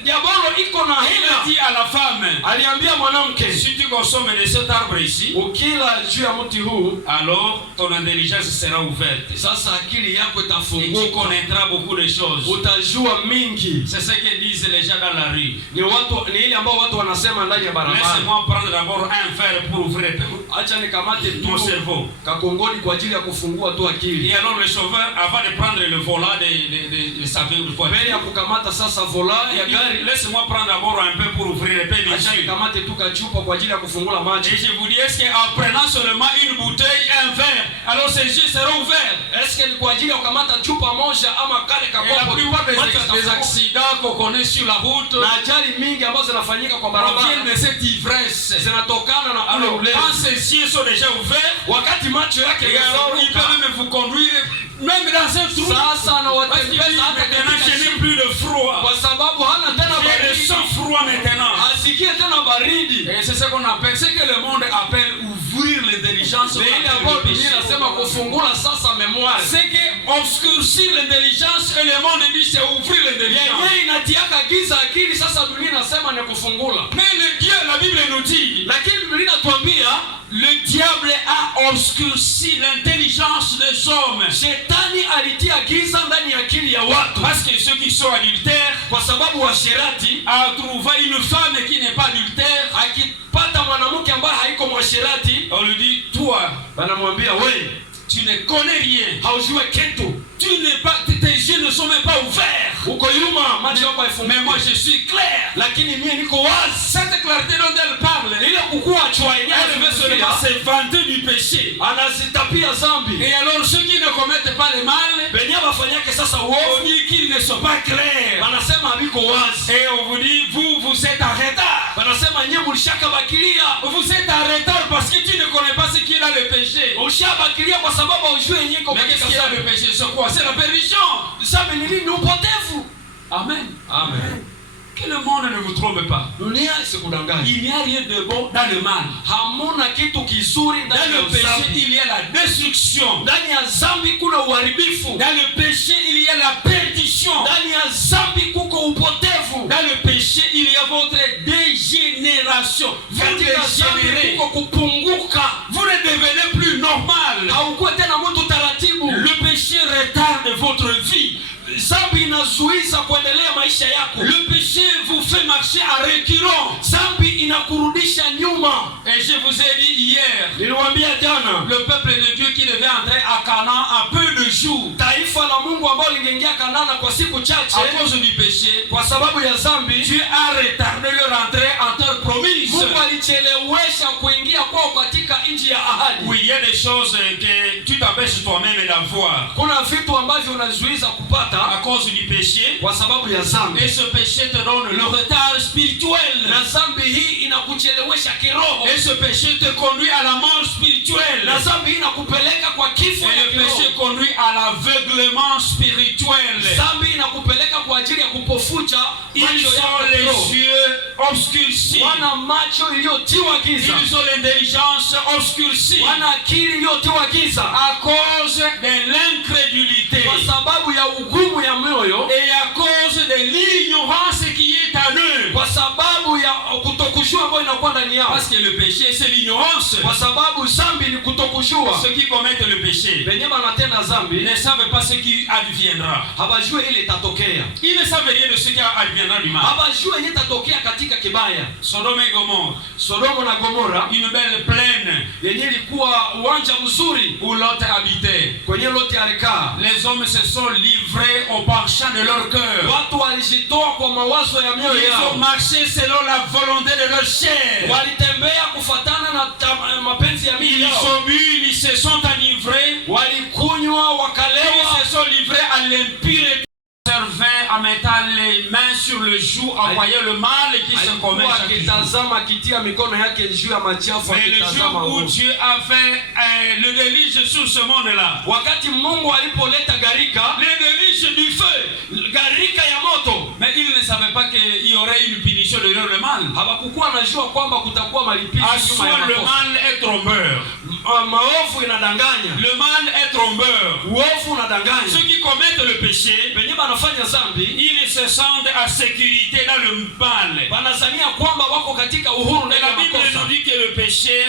Diabolo iko na hila. Il dit à la femme, aliambia mwanamke, si tu consommes de cet arbre ici, ukila juu ya mti huu, alors ton intelligence sera ouverte. Sasa akili yako Et itafunguka. tu connaîtras beaucoup de choses. Utajua mingi. C'est ce que disent les gens dans la rue. Ni ile ambao watu wanasema ndani ya barabara. Laissez-moi prendre d'abord un verre pour ouvrir acha nikamate mon cerveau. Kakongoni kwa ajili ya kufungua tu akili. Et alors le chauffeur, avant de prendre le volant de sa voiture, mbele ya kukamata sasa vola ya gari, laissez-moi prendre d'abord un peu pour ouvrir un peu les acha yeux. nikamate tu kachupa kwa ajili ya kufungula macho. Et je vous dis, est-ce qu'en prenant seulement une bouteille, un verre, alors ses yeux seront ouverts? Est-ce que ni kwa ajili ya kukamata chupa moja ama kale Et la kakopo? plupart des accidents qu'on connaît sur la route, na ajali mingi ambazo zinafanyika kwa barabara viennent de cette ivresse. zinatokana na ule Alors, ulevi. quand ses yeux sont déjà ouverts, Wakati macho yake et alors il peut même vous conduire même dans un trou. sasa na Parce qu'il dit, watembeza hata maintenant je katika n'ai plus de froid. kwa sababu hana tena J'ai le baridi, sang-froid maintenant. asikie tena baridi. Et c'est ce qu'on appelle, c'est que le monde appelle ouvrir l'intelligence. Ile ambayo dunia inasema kufungula sasa memoire. C'est que obscurcir l'intelligence et le monde dit c'est ouvrir l'intelligence. Yenyewe inatiaka giza akili, sasa dunia inasema ni kufungula. Mais le Dieu, la Bible nous dit, Lakini Biblia inatuambia le diable a obscurci l'intelligence des hommes. shetani alitia giza ndani ya akili ya watu, Parce que ceux qui sont adultères, kwa sababu washerati a trouvé une femme qui n'est pas adultère, akipata mwanamke ambaye haiko mwasherati, on lui dit, toi, wanamwambia wewe tu ne connais rien. haujue kitu, Tu n'es pas, tes yeux ne sont même pas ouverts. uko yuma, macho yako Mais moi haifunguki. je suis clair. Lakini mimi niko wazi. Cette clarté dont elle parle, Ile kukua chwa yenyewe elle veut seulement se vanter du péché. anazitapia zambi. Et alors ceux qui ne commettent pas le mal, Benye bafanyake sasa on uovu, dit qu'ils ne sont pas clairs. wanasema habiko wazi. Et on vous dit, vous êtes en retard. Wanasema nyewe mulishaka bakilia. Vous êtes en retard parce que tu ne connais pas ce qu'il a le péché. Ushabakilia kwa sababu haujui yenyewe iko Mais qu'est-ce katika qu'il a le zambi. péché? C'est quoi? C'est la perdition. Zambi ni nini? Ni upotevu. Amen. Amen. Que le monde ne vous trompe pas. Dunia isikudanganye. Il n'y a rien de bon dans le mal. Hamuna kitu kizuri Dans ndani ya le péché, zambi. il y a la destruction. Ndani ya zambi kuna uharibifu. Dans le péché, il y a la perdition. Ndani ya zambi kuko upotevu. Dans le péché, il y a votre dégénération. Vous Katika zambi dégénérez. kuko kupunguka. Vous ne devenez plus normal. Haukuwa tena mtu taratibu. Le péché retarde votre vie. Zambi inazuiza kuendelea maisha yako. Le péché vous fait marcher à reculons. Zambi inakurudisha nyuma. Et je vous ai dit hier, Niliwaambia jana, le peuple de Dieu qui devait entrer à Canaan à peu de jours, taifa la Mungu ambao lingeingia Kanana kwa siku à chache cause du péché, kwa sababu ya zambi, Dieu a retardé leur entrée en terre promise. inakuchelewesha kuingia kwao katika nchi ya ahadi. Oui, il y a des choses que tu t'empêches toi-même d'avoir. Kuna vitu ambavyo unazuiza kupata à cause du péché. kwa sababu ya dhambi. Et ce péché te donne le retard spirituel. Na dhambi hii inakuchelewesha kiroho. Et ce péché te conduit à la mort spirituelle. Na dhambi hii inakupeleka kwa kifo et ya le kiroho. péché conduit à l'aveuglement spirituel. Dhambi inakupeleka kwa ajili ya kupofucha macho Ils yako ont ya kiroho. les yeux obscurcis. Wana macho iliyotiwa giza. Ils ont l'intelligence obscurcie. Wana akili iliyotiwa giza. À cause de l'incrédulité. Kwa sababu ya ugumu ya moyo. Et à cause de l'ignorance qui est à eux. Kwa sababu ya kutokujua ambayo inakuwa ndani yao. Parce que le péché c'est l'ignorance. Kwa sababu dhambi ni kutokujua. Ceux qui commettent le péché Wenye wanatenda dhambi ne savent pas ce qui adviendra. habajue ile itatokea. Ils ne savent rien de ce qui adviendra du mal. Habajue ile itatokea katika kibaya. Sodome et Gomorre. Sodomo na Gomora, Une belle plaine yenye ilikuwa uwanja mzuri où Lot habitait. kwenye Loti alikaa. Les hommes se sont livrés au penchant de leur cœur. Watu walijitoa kwa mawazo ya mioyo Ils ont yao. marché selon la volonté de leur chair. Walitembea kufatana na mapenzi ya miili Ils yao. ont bu, ils se sont enivrés. Walikunywa wakalewa. Ils se sont livrés à l'impureté. Servait en mettant les mains sur le joug, en voyant le mal qui se commet Alikuwa chaque jour. akitazama akitia mikono yake juu ya machafu Mais le akitazama jour où nguvu. Dieu a fait le déluge sur ce monde-là, Wakati Mungu alipoleta gharika, le déluge du feu, gharika ya moto, mais ils ne savaient pas qu'il y aurait une punition derrière le mal. hawakukuwa najua kwamba kutakuwa malipizi À nyuma ya soi, le makosa. mal est trompeur. Maovu inadanganya. Le mal est trompeur. Uovu unadanganya. Ceux qui commettent le péché, Wenye banafanya dhambi, ils se sentent en sécurité dans le mal. wanazania kwamba wako katika uhuru Mais ndani ya la Bible makosa. nous dit que le péché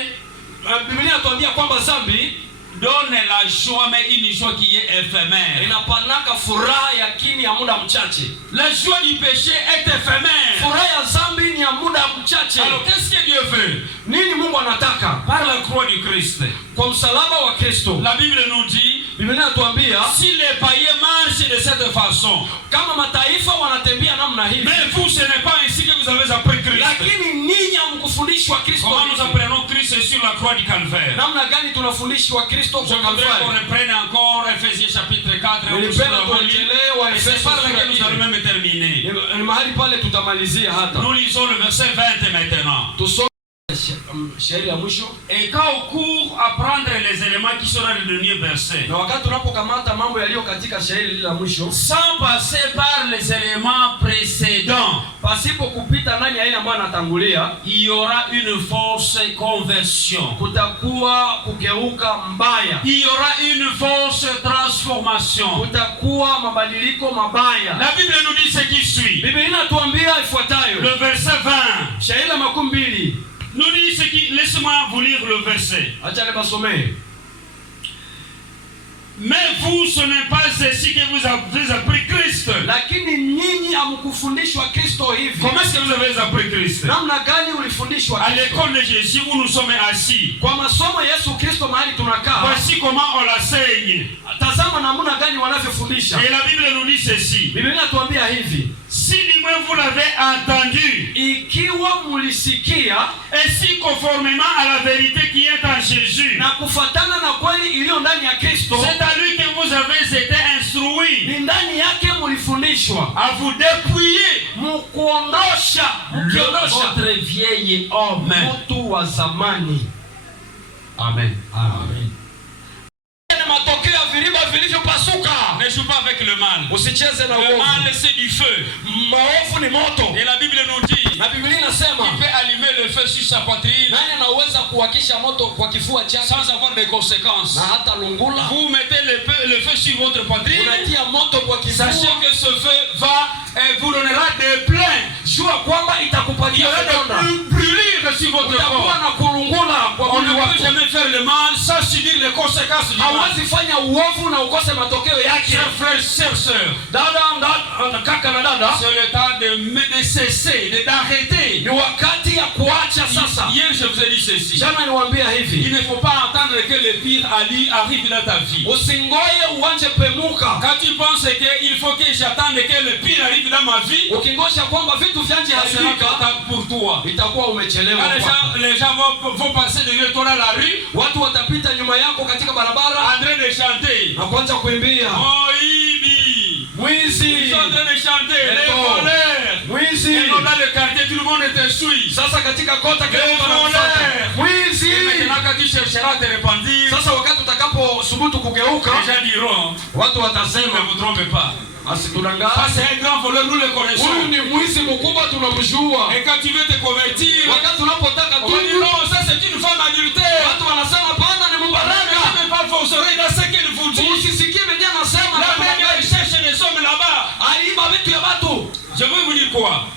Biblia inatuambia kwamba dhambi donne la joie, mais une joie qui est éphémère. inapanaka furaha ya kini ya muda mchache. La joie du péché est éphémère. Furaha ya dhambi ni ya muda mchache. Alors qu'est-ce que Dieu veut? Nini Mungu anataka? Par la croix du Christ. Kwa msalaba wa Kristo. La Bible nous dit, Biblia inatuambia si les païens marchent de cette façon, kama mataifa wanatembea namna hivi, mais vous, ce n'est pas ainsi que vous avez appris Christ. lakini ninyi hamkufundishwa Kristo. Comment nous apprenons Christ sur la croix du Calvaire? Namna gani tunafundishwa Kristo Je kwa voudrais qu'on Kalvari? reprenne encore Ephésiens chapitre 4. Nilipenda tuendelee wa Et c'est Efeso par sura laquelle nous allons hii. même terminer. Ni mahali pale tutamalizia hata. Nous lisons le verset 20 maintenant. Tusome shairi ya mwisho. Et quand on court à prendre les éléments qui seront le dernier verset, Na wakati unapokamata mambo yaliyo katika shairi lile la mwisho, sans passer par les éléments précédents, pasipo kupita ndani ya ile ambayo anatangulia, il y aura une fausse conversion. kutakuwa kugeuka mbaya. Il y aura une fausse transformation. Kutakuwa mabadiliko mabaya. La Bible nous dit ce qui suit. Biblia inatuambia ifuatayo. Le verset 20 Shairi la 20 nous dit ce qui... Laisse-moi vous lire le verset. acha nibasomee. Mais vous, ce n'est pas ceci que vous avez appris Christ. Lakini nyinyi hamkufundishwa Kristo hivi. Comment est-ce que vous avez appris Christ? Namna gani ulifundishwa À Kristo? l'école de Jésus où nous sommes assis. Kwa masomo Yesu Kristo mahali tunakaa, Voici comment on l'enseigne. tazama namna gani wanavyofundisha. Et la Bible nous dit ceci. Biblia inatuambia hivi: Si du moins vous l'avez entendu, ikiwa mulisikia et si conformément à la vérité qui est en Jésus, na kufatana na kweli iliyo ndani ya Kristo, c'est à lui que vous avez été instruits, ni ndani yake mulifundishwa, à vous dépouiller mukuondosha votre vieil homme. mtu wa zamani. Amen. Amen. Matokeo ya viriba vilivyopasuka. Ne joue pas avec le mal. Usicheze na Le uovu. mal, c'est du feu. Maovu ni moto. Et la Bible nous dit, Na Biblia inasema il peut allumer le feu sur sa poitrine nani anaweza kuwakisha moto kwa kifua chake sans avoir de conséquences. na hata lungula. Vous mettez le feu sur votre poitrine. Unatia moto kwa kifua. Sachez que ce feu va et vous donnera des plaintes. Jua kwamba Il y itakupatia aura vidonda. des brûlures sur votre Utakuwa corps. na kulungula kwa On ne mwili peut wako. jamais faire le mal sans subir les conséquences du mal. Hauwezi fanya uovu na ukose matokeo yake. Chers frères, chers sœurs, Kaka na dada, c'est le temps de cesser, d'arrêter. ni wakati ya kuacha sasa. Hier, je vous ai dit ceci. Jana niwaambia hivi, Il ne faut pas entendre que le pire arrive dans ta vie. usingoye uanje pemuka. Quand tu penses qu'il faut que j'attende que le pire arrive dans ma vie, Ukingosha kwamba vitu vyanje ça sera haribika, trop tard pour toi. itakuwa umechelewa. Quand les gens vont passer derrière toi dans la rue, Watu watapita nyuma yako katika barabara en train de chanter. na kuanza kuimbia Moïbi. mwizi, Ils sont en train de chanter. Les voleurs. mwizi. Et dans le quartier, tout le monde te suit. Sasa katika kota kila Les mtu anafuata voleurs. mwizi. Et maintenant, quand tu chercheras à te repentir, Sasa wakati utakaposubutu kugeuka, les gens diront, watu ne watasema vous trompez pas. Ça, asitudanganye, c'est un grand voleur, nous le huyu connaissons. ni mwizi mkubwa, tunamjua. Et quand tu veux te convertir, Wakati unapotaka on va dire tubu, non, ça c'est une femme adultère. watu wanasema pana ni Ne mubaraka. mettez pas vos oreilles dans ce qu'elle vous dit. Usisikie venye anasema La na même elle cherche les hommes là-bas. aiba vitu ya watu. Je veux vous dire quoi?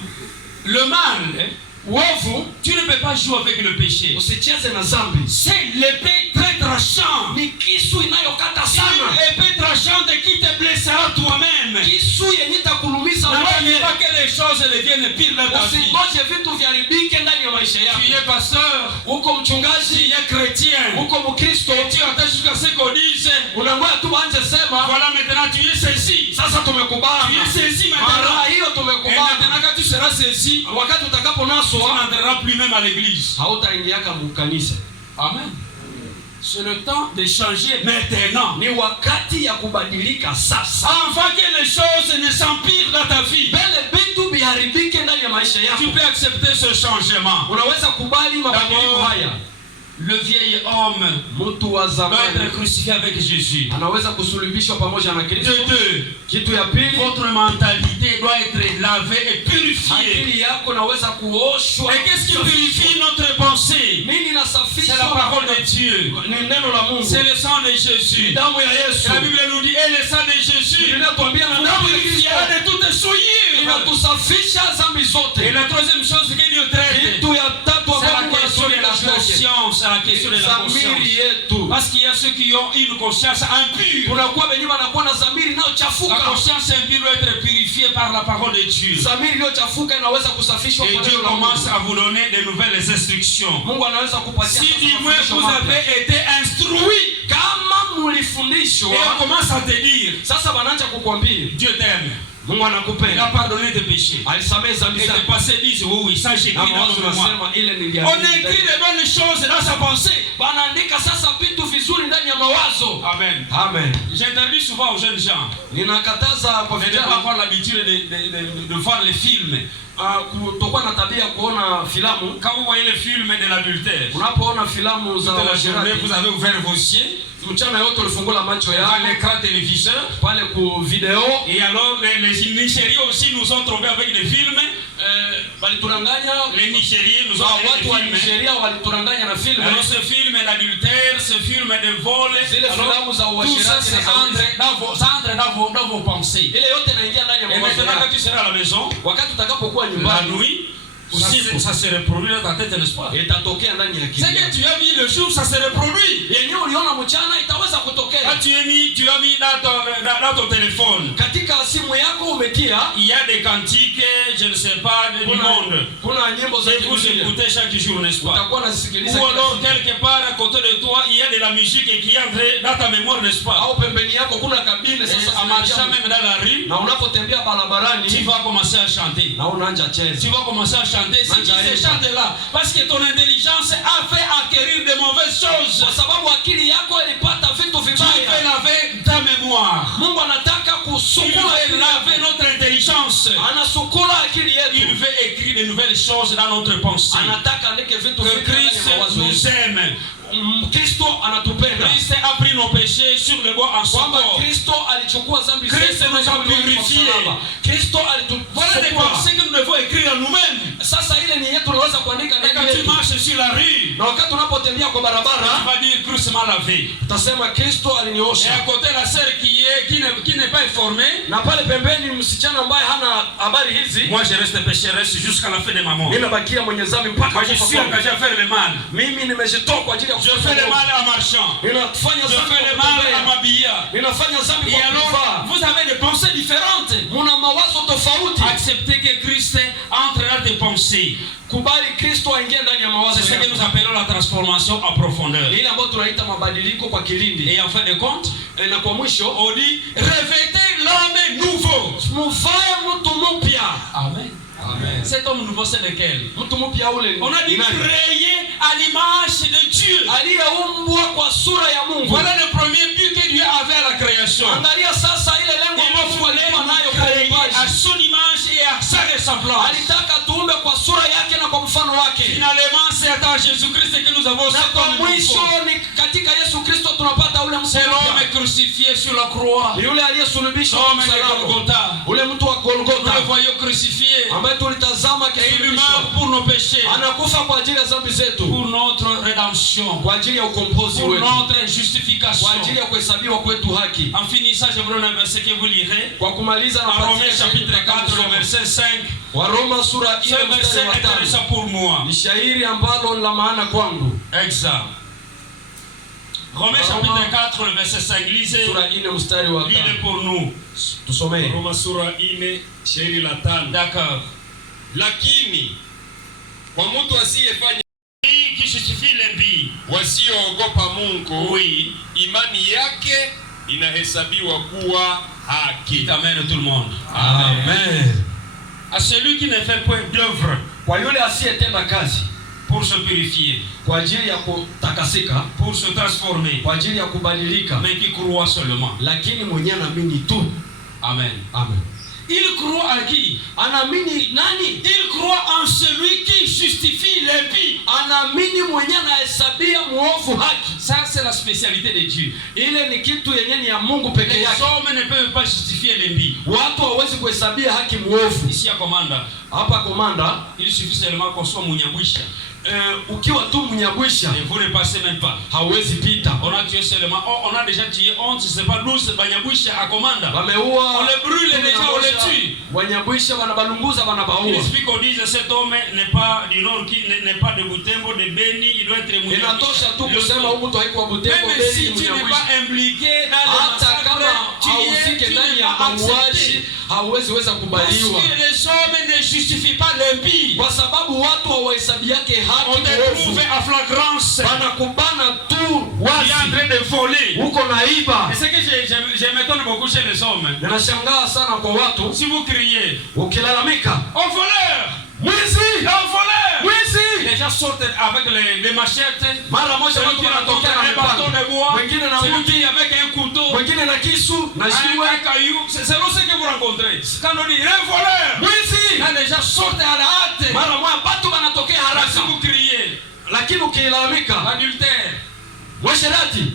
Le mal, Uovu tu ne peux pas jouer avec le péché. usicheze na zambi. C'est l'épée très tranchante. Ni kisu inayokata C'est sana, une épée tranchante qui te blessera toi-même. kisu yenye itakulumiza Ne wewe. pas que les choses deviennent pires dans ta vie. Usingoje vitu viharibike ndani ya maisha Tu yako. es pasteur, Uko tu mchungaji, es chrétien, uko Mkristo, et tu attends jusqu'à ce qu'on dise, unangoja tu waanze sema voilà maintenant tu es ceci. sasa tumekubana. Tu es ceci Mara maintenant. hiyo Et tumekubana. maintenant quand tu seras ceci, Wakati tu utakaponaswa n'entreras plus même à l'église. hautaingiaka mkanisa. Amen. C'est le temps de changer maintenant. Ni wakati ya kubadilika sasa, Avant que les choses ne s'empirent dans ta vie, mbele vitu viharibike ndani ya maisha tu yako. peux accepter ce changement. Unaweza kubali mabadiliko D'abord, haya. le vieil homme Mtu wa doit zamani être crucifié avec Jésus. anaweza kusulubishwa pamoja na Kristo. De deux, Kitu ya pili, votre mentalité doit être lavée et purifiée. akili yako naweza kuoshwa. Et qu'est-ce qui purifie notre pensée? Nini C'est nasafisha? la parole de Dieu. Ni neno la Mungu. C'est le sang de Ni Jésus. damu ya Yesu. La Bible nous dit, et le sang de Jésus Biblia inatuambia na nous damu ya purifiera Kristo de toutes souillures. inatusafisha dhambi Et zote. la troisième chose que Dieu traite, Kitu ya tatu c'est ambayo la Mungu question de la anasuluhisha conscience. C'est la question de la dhamiri conscience. yetu. Parce qu'il y a ceux qui ont une conscience impure. Kunakuwa wenye wanakuwa na dhamiri La inayochafuka. conscience impure doit être purifiée par la parole de Dieu. Dhamiri iliyochafuka inaweza kusafishwa Et kwa Dieu neno la Mungu. commence à vous donner de nouvelles instructions. Mungu anaweza kupatia Si sasa du moins mafundisho vous mapya. avez été instruit, Kama et mulifundishwa, on commence à te dire, sasa wanaanza kukwambia Dieu t'aime, Mungu il a anakupenda, pardonné tes péchés. alisamehe dhambi Et tes zako. passés disent, oui, oui, ça j'écris Na dans mawazo mon mémoire. nasema ile On niliandika. écrit les bonnes choses dans sa pensée. Banaandika sasa vitu vizuri ndani ya mawazo. Amen. Amen. J'interdis souvent aux jeunes gens Ninakataza kwa de ne pas vijana avoir l'habitude de voir les films. kutokuwa na tabia ya kuona filamu. Quand vous voyez les films de l'adultère, Unapoona filamu za toute la journée, vous washirati, avez ouvert vos yeux mchana yote ulifungula macho à yako l'écran téléviseur. pale ku video. Et alors, les Nigériens aussi nous ont trompés avec des films. Walituranganya Les Nigériens nous ont watu wa fait des films. Nigeria walituranganya na filmu. Alors, ce film d'adultère, ce film de vol, Zile filamu za alors, tout ça, uasherati c'est na za wizi. entre dans vos pensées. Ile yote inaingia ndani ya Et mawazo maintenant, quand yako. tu seras à la maison, Wakati utakapokuwa la nyumbani, nuit, ça se reproduit dans ta tête, n'est-ce pas? itatokea ndani ya C'est akili que yako. tu as vu le jour, ça se reproduit. Yenyewe uliona mchana itaweza Quand kutokea. tu as mis dans ton téléphone, Katika simu yako umetia il y a des cantiques, je ne sais pas, du monde. kuna nyimbo za Et vous kidunia. écoutez chaque jour, n'est-ce pas? Utakuwa unazisikiliza Ou kila alors, siku. quelque part à côté de toi, il y a de la musique qui entre dans ta mémoire, n'est-ce pas? Au pembeni yako kuna kabine Et sasa en marchant zinaingia. même dans la rue, Na unapotembea tu barabarani vas commencer à chanter. na unaanza cheza. Tu vas commencer à chanter. Si tu sais chanter là, parce que ton intelligence a fait acquérir de mauvaises choses. Kwa sababu akili yako ilipata vitu Tu veux vibaya. laver ta mémoire. Mungu anataka Il kusukula veut akili laver yako. notre intelligence. Anasukula akili Il yetu. veut écrire de nouvelles choses dans notre pensée. Anataka andike vitu Que vipya ndani Christ ya mawazo nous yetu. aime. Kristo anatupenda. Christ a pris nos péchés sur le bois en son Kwamba corps. Kristo alichukua dhambi Kristo zetu nous a na kuliweka purifié. kwa msalaba. Kristo Voilà des alitusukula. pensées que nous devons écrire à nous-mêmes. Sasa ile ni yetu tunaweza kuandika Et ndani quand tu marches sur la rue, na wakati unapotembea kwa tu barabara vas dire Christ m'a lavé. utasema Kristo Et aliniosha. à côté la sœur qui n'est pas informée, Na pale pembeni msichana ambaye hana habari hizi, moi je reste pécheresse jusqu'à la fin de ma mort. mimi nabakia mwenye dhambi mpaka Moi je kufa suis kwangu. engagé à faire le mal. Mimi nimejitoa kwa ajili ya Je kufanya fais le maovu. mal en marchant. Ninafanya Je dhambi fais le kwa mal kutembea. en m'habillant. Ninafanya dhambi Et kwa alors, kuvaa. vous avez des pensées différentes. Muna mawazo tofauti. Acceptez que Christ entre dans tes pensées. Kubali Kristo aingie ndani ya mawazo C'est ce que nous yako. appelons la transformation en profondeur. Ile ambayo tunaita mabadiliko kwa kilindi. Et en fin de compte, Na kwa mwisho on dit revêtez l'homme nouveau. muvae mtu mpya. Amen. Amen. Cet homme nouveau, c'est lequel? Mtu mpya ule On a dit ni nani? créé à l'image de Dieu. Aliyeumbwa kwa sura ya Mungu. Voilà le premier but que Dieu avait à la création. Angalia sasa ile lengo Il ambalo Mungu alikuwa nayo kwa créé à uumbaji. son image et à sa ressemblance. Alitaka tuumbe kwa sura yake na kwa mfano wake. Finalement, c'est à Jésus-Christ que nous avons Na cet kwa homme mwisho nouveau. ni katika Yesu Kristo tunapata ule C'est msalaba. l'homme crucifié sur la croix. Yule aliyesulubishwa kwa L'homme de msalaba. Golgotha. Ule mtu wa Nous Golgotha le voyons crucifié. ambaye tulitazama Et il akisulubishwa. meurt pour nos péchés. Anakufa kwa ajili ya dhambi zetu. Pour notre rédemption. Kwa ajili ya ukombozi Pour wetu. notre justification. Kwa ajili ya kuhesabiwa kwetu haki. En finissant, je vous donne un verset que vous lirez. Kwa kumaliza na En Romains chapitre 4, le verset 5. Waroma sura Ce 4 verset mstari wa est 5. intéressant pour moi. Ni shairi ambalo la maana kwangu. Exact. Romains chapitre 4, le verset 5. Lisez. Sura 4 mstari wa Lisez 5. pour nous. Tusomee. Roma sura 4 shairi la 5. D'accord. Lakini kwa mtu asiyefanya, Lui qui justifie l'impie. wasioogopa Mungu, Oui. imani yake inahesabiwa kuwa haki. Qui t'amène tout le monde. Amen. À celui qui ne fait point d'œuvre Kwa yule asiyetenda kazi pour se purifier, kwa ajili ya kutakasika, pour se transformer, kwa ajili ya kubadilika, mais qui croit seulement. lakini mwenye anaamini tu. Amen. Amen. Il croit à qui? Anaamini nani? Il croit en celui qui justifie l'impie. Anaamini mwenye anahesabia muovu haki. Ça, c'est la spécialité de Dieu. Ile ni kitu yenye ni ya Mungu peke Les yake. hommes ne peuvent pas justifier l'impie. Watu hawezi kuhesabia haki muovu. Ici à Commanda, Hapa Komanda, il suffit seulement qu'on soit Munyabwisha. ukiwa tu mnyabwisha Et vous ne passez même pas. hauwezi pita. On a tué seulement, on a déjà tué 11, je ne sais pas 12 Banyabwisha à Commanda. Wameua, On les brûle déjà, on les tue. Wanyabwisha wanabalunguza, Il wanabaua. explique qu'on dise cet homme n'est pas du nord, n'est pas de Butembo, de Beni, il doit être Inatosha tu Munyabwisha. kusema huyu mtu haikuwa Butembo, Même Beni, si ni tu n'es mnyabwisha. pas impliqué dans le Hata kama massacre, hausike tu ndani n'es ya pas accepté. mauaji, hauwezi weza Parce kubaliwa, que les hommes ne justifient pas l'impie. kwa sababu watu hawahesabi yake On haki te muovu. trouve à flagrance. Wanakubana tu Tu es en wazi, train de voler. huko naiba. Et ce que je m'étonne beaucoup chez les hommes. Ninashangaa sana kwa watu Si vous criez, ukilalamika, au voleur, mwizi, au voleur, mwizi, les gens sortent avec les machettes. mara moja Celui watu qui raconte wanatokea na un bâton mipanga, de bois, wengine na celui mti, qui avec un couteau, wengine na kisu na un jiwe. caillou. C'est ce que vous rencontrez. Quand on dit un voleur, Mwizi, quand les gens sortent à la hâte, mara moja watu wanatokea si haraka, vous criez, lakini ukilalamika, l'adultère, mwasherati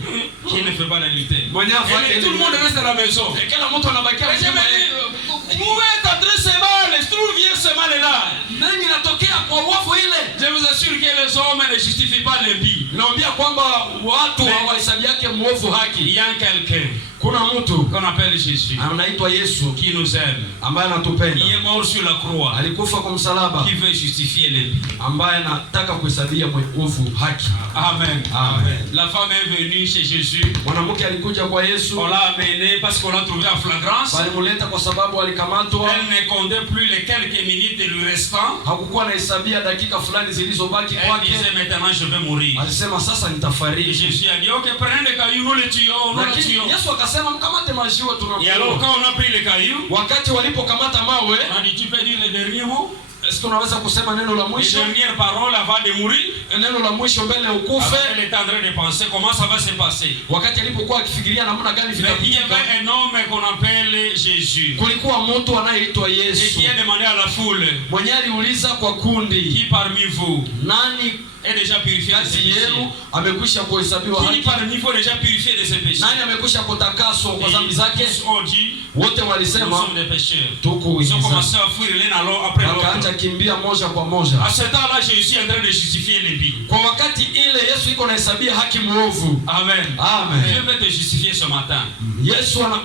qui ne fait pas l'adultère? mwenye Et tout le monde reste à la maison. kila mtu anabakia Et je me dis, où est entré ce mal? D'où vient ce mal-là? nani inatokea kwa uovu ile. Je vous assure que les hommes ne justifient pas l'impie. Naambia kwamba watu hawahesabi yake muovu Il haki. y a quelqu'un Kuna mtu qu'on appelle Jésus anaitwa Yesu qui nous aime. ambaye Il anatupenda, est mort sur la croix. alikufa kwa msalaba, Qui veut justifier l'impie. ambaye anataka kuhesabia muovu haki. Amen. Amen. La femme est venue chez Jésus. Mwanamke alikuja kwa Yesu, On l'a amenée parce qu'on l'a trouvée en flagrance. walimuleta kwa sababu alikamatwa, Elle ne comptait plus les quelques minutes lui restant. hakukuwa anahesabia dakika fulani zilizobaki Elle kwake. disait maintenant je vais mourir. Alisema sasa Et nitafariki, Jésus a dit ok, prenez le caillou, nous le tuons, nous le lakini tuons. Yesu akasema mkamate majiwe Et alors tunakuua. quand on a pris le caillou, Wakati walipokamata mawe, on a dit tu peux dire le dernier mot, est-ce que unaweza kusema neno la les mwisho, dernières paroles avant de mourir. neno la mwisho mbele Alors, ukufe? elle est en train de penser comment ça va se passer. Wakati alipokuwa akifikiria namna gani Mais il y vitapitika, avait un homme qu'on appelle Jésus kulikuwa mtu anayeitwa et Yesu qui a demandé à la foule, mwenye aliuliza kwa kundi, qui parmi vous nani est déjà purifié de ses péchés? amekwisha kuhesabiwa Qui haki? parmi vous est déjà purifié de ses péchés? Nani amekwisha kutakaswa kwa dhambi Et zake? tous ont dit, Wote nous walisema sommes des pécheurs. tuko Ils ont wizani. commencé à fuir l'un après l'autre. Wakaanza kimbia moja kwa moja. À ce temps-là, Jésus est en train de justifier les vies. Kwa wakati ile Yesu iko anahesabia haki muovu. Amen. Amen. Dieu veut te justifier ce matin.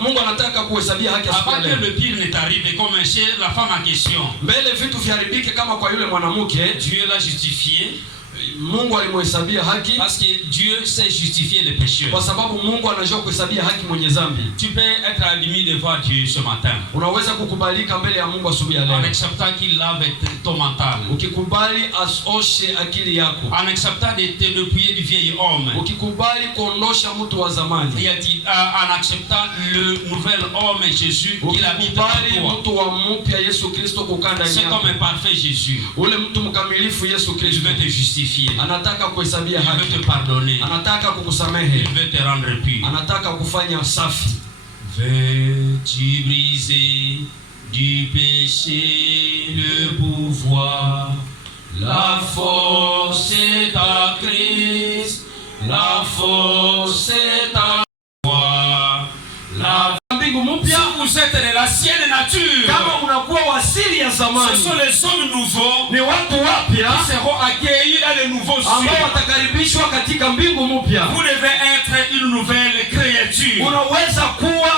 Mungu anataka kuhesabia haki Avant asubuhi que leo. le pire ne t'arrive, comme chez la femme en question, Mbele vitu viharibike kama kwa yule mwanamke, Dieu l'a justifié Mungu alimhesabia haki parce que Dieu sait justifier les pécheurs. kwa sababu Mungu anajua kuhesabia haki mwenye dhambi. Tu peux être admis devant Dieu ce matin Unaweza kukubalika mbele ya Mungu asubuhi ya en leo. acceptant qu'il lave ton mental, Ukikubali asoshe akili yako. en acceptant de te dépouiller du vieil homme, Ukikubali kuondosha mtu wa zamani. en acceptant le nouvel homme Jésus qu'il habite en Ukikubali toi. mtu wa mpya Yesu Kristo kukaa ndani Cet yako. homme parfait Jésus, Ule mtu mkamilifu Yesu il Kristo veut te justifier, anataka kuhesabia il veut haki. te pardonner, Anataka kukusamehe. il veut te rendre pur. Anataka kufanya safi. Veux-tu briser du péché le pouvoir? La force est à Christ, la force est à toi. La Mbingu mpya, vous êtes de l'ancienne nature. kama unakuwa wasili ya Ce zamani, sont les hommes nouveaux ni watu wapya qui seront accueillis dans les nouveaux ambao cieux. watakaribishwa katika mbingu mpya. Vous devez être une nouvelle créature. Unaweza kuwa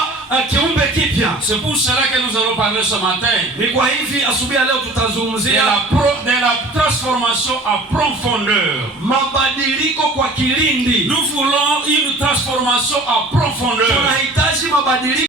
kiumbe kipya. C'est pour cela que nous allons parler ce matin Ni kwa hivi asubuhi ya leo de tutazungumzia la transformation à profondeur. mabadiliko kwa kilindi. Nous voulons une transformation à profondeur. Tunahitaji mabadiliko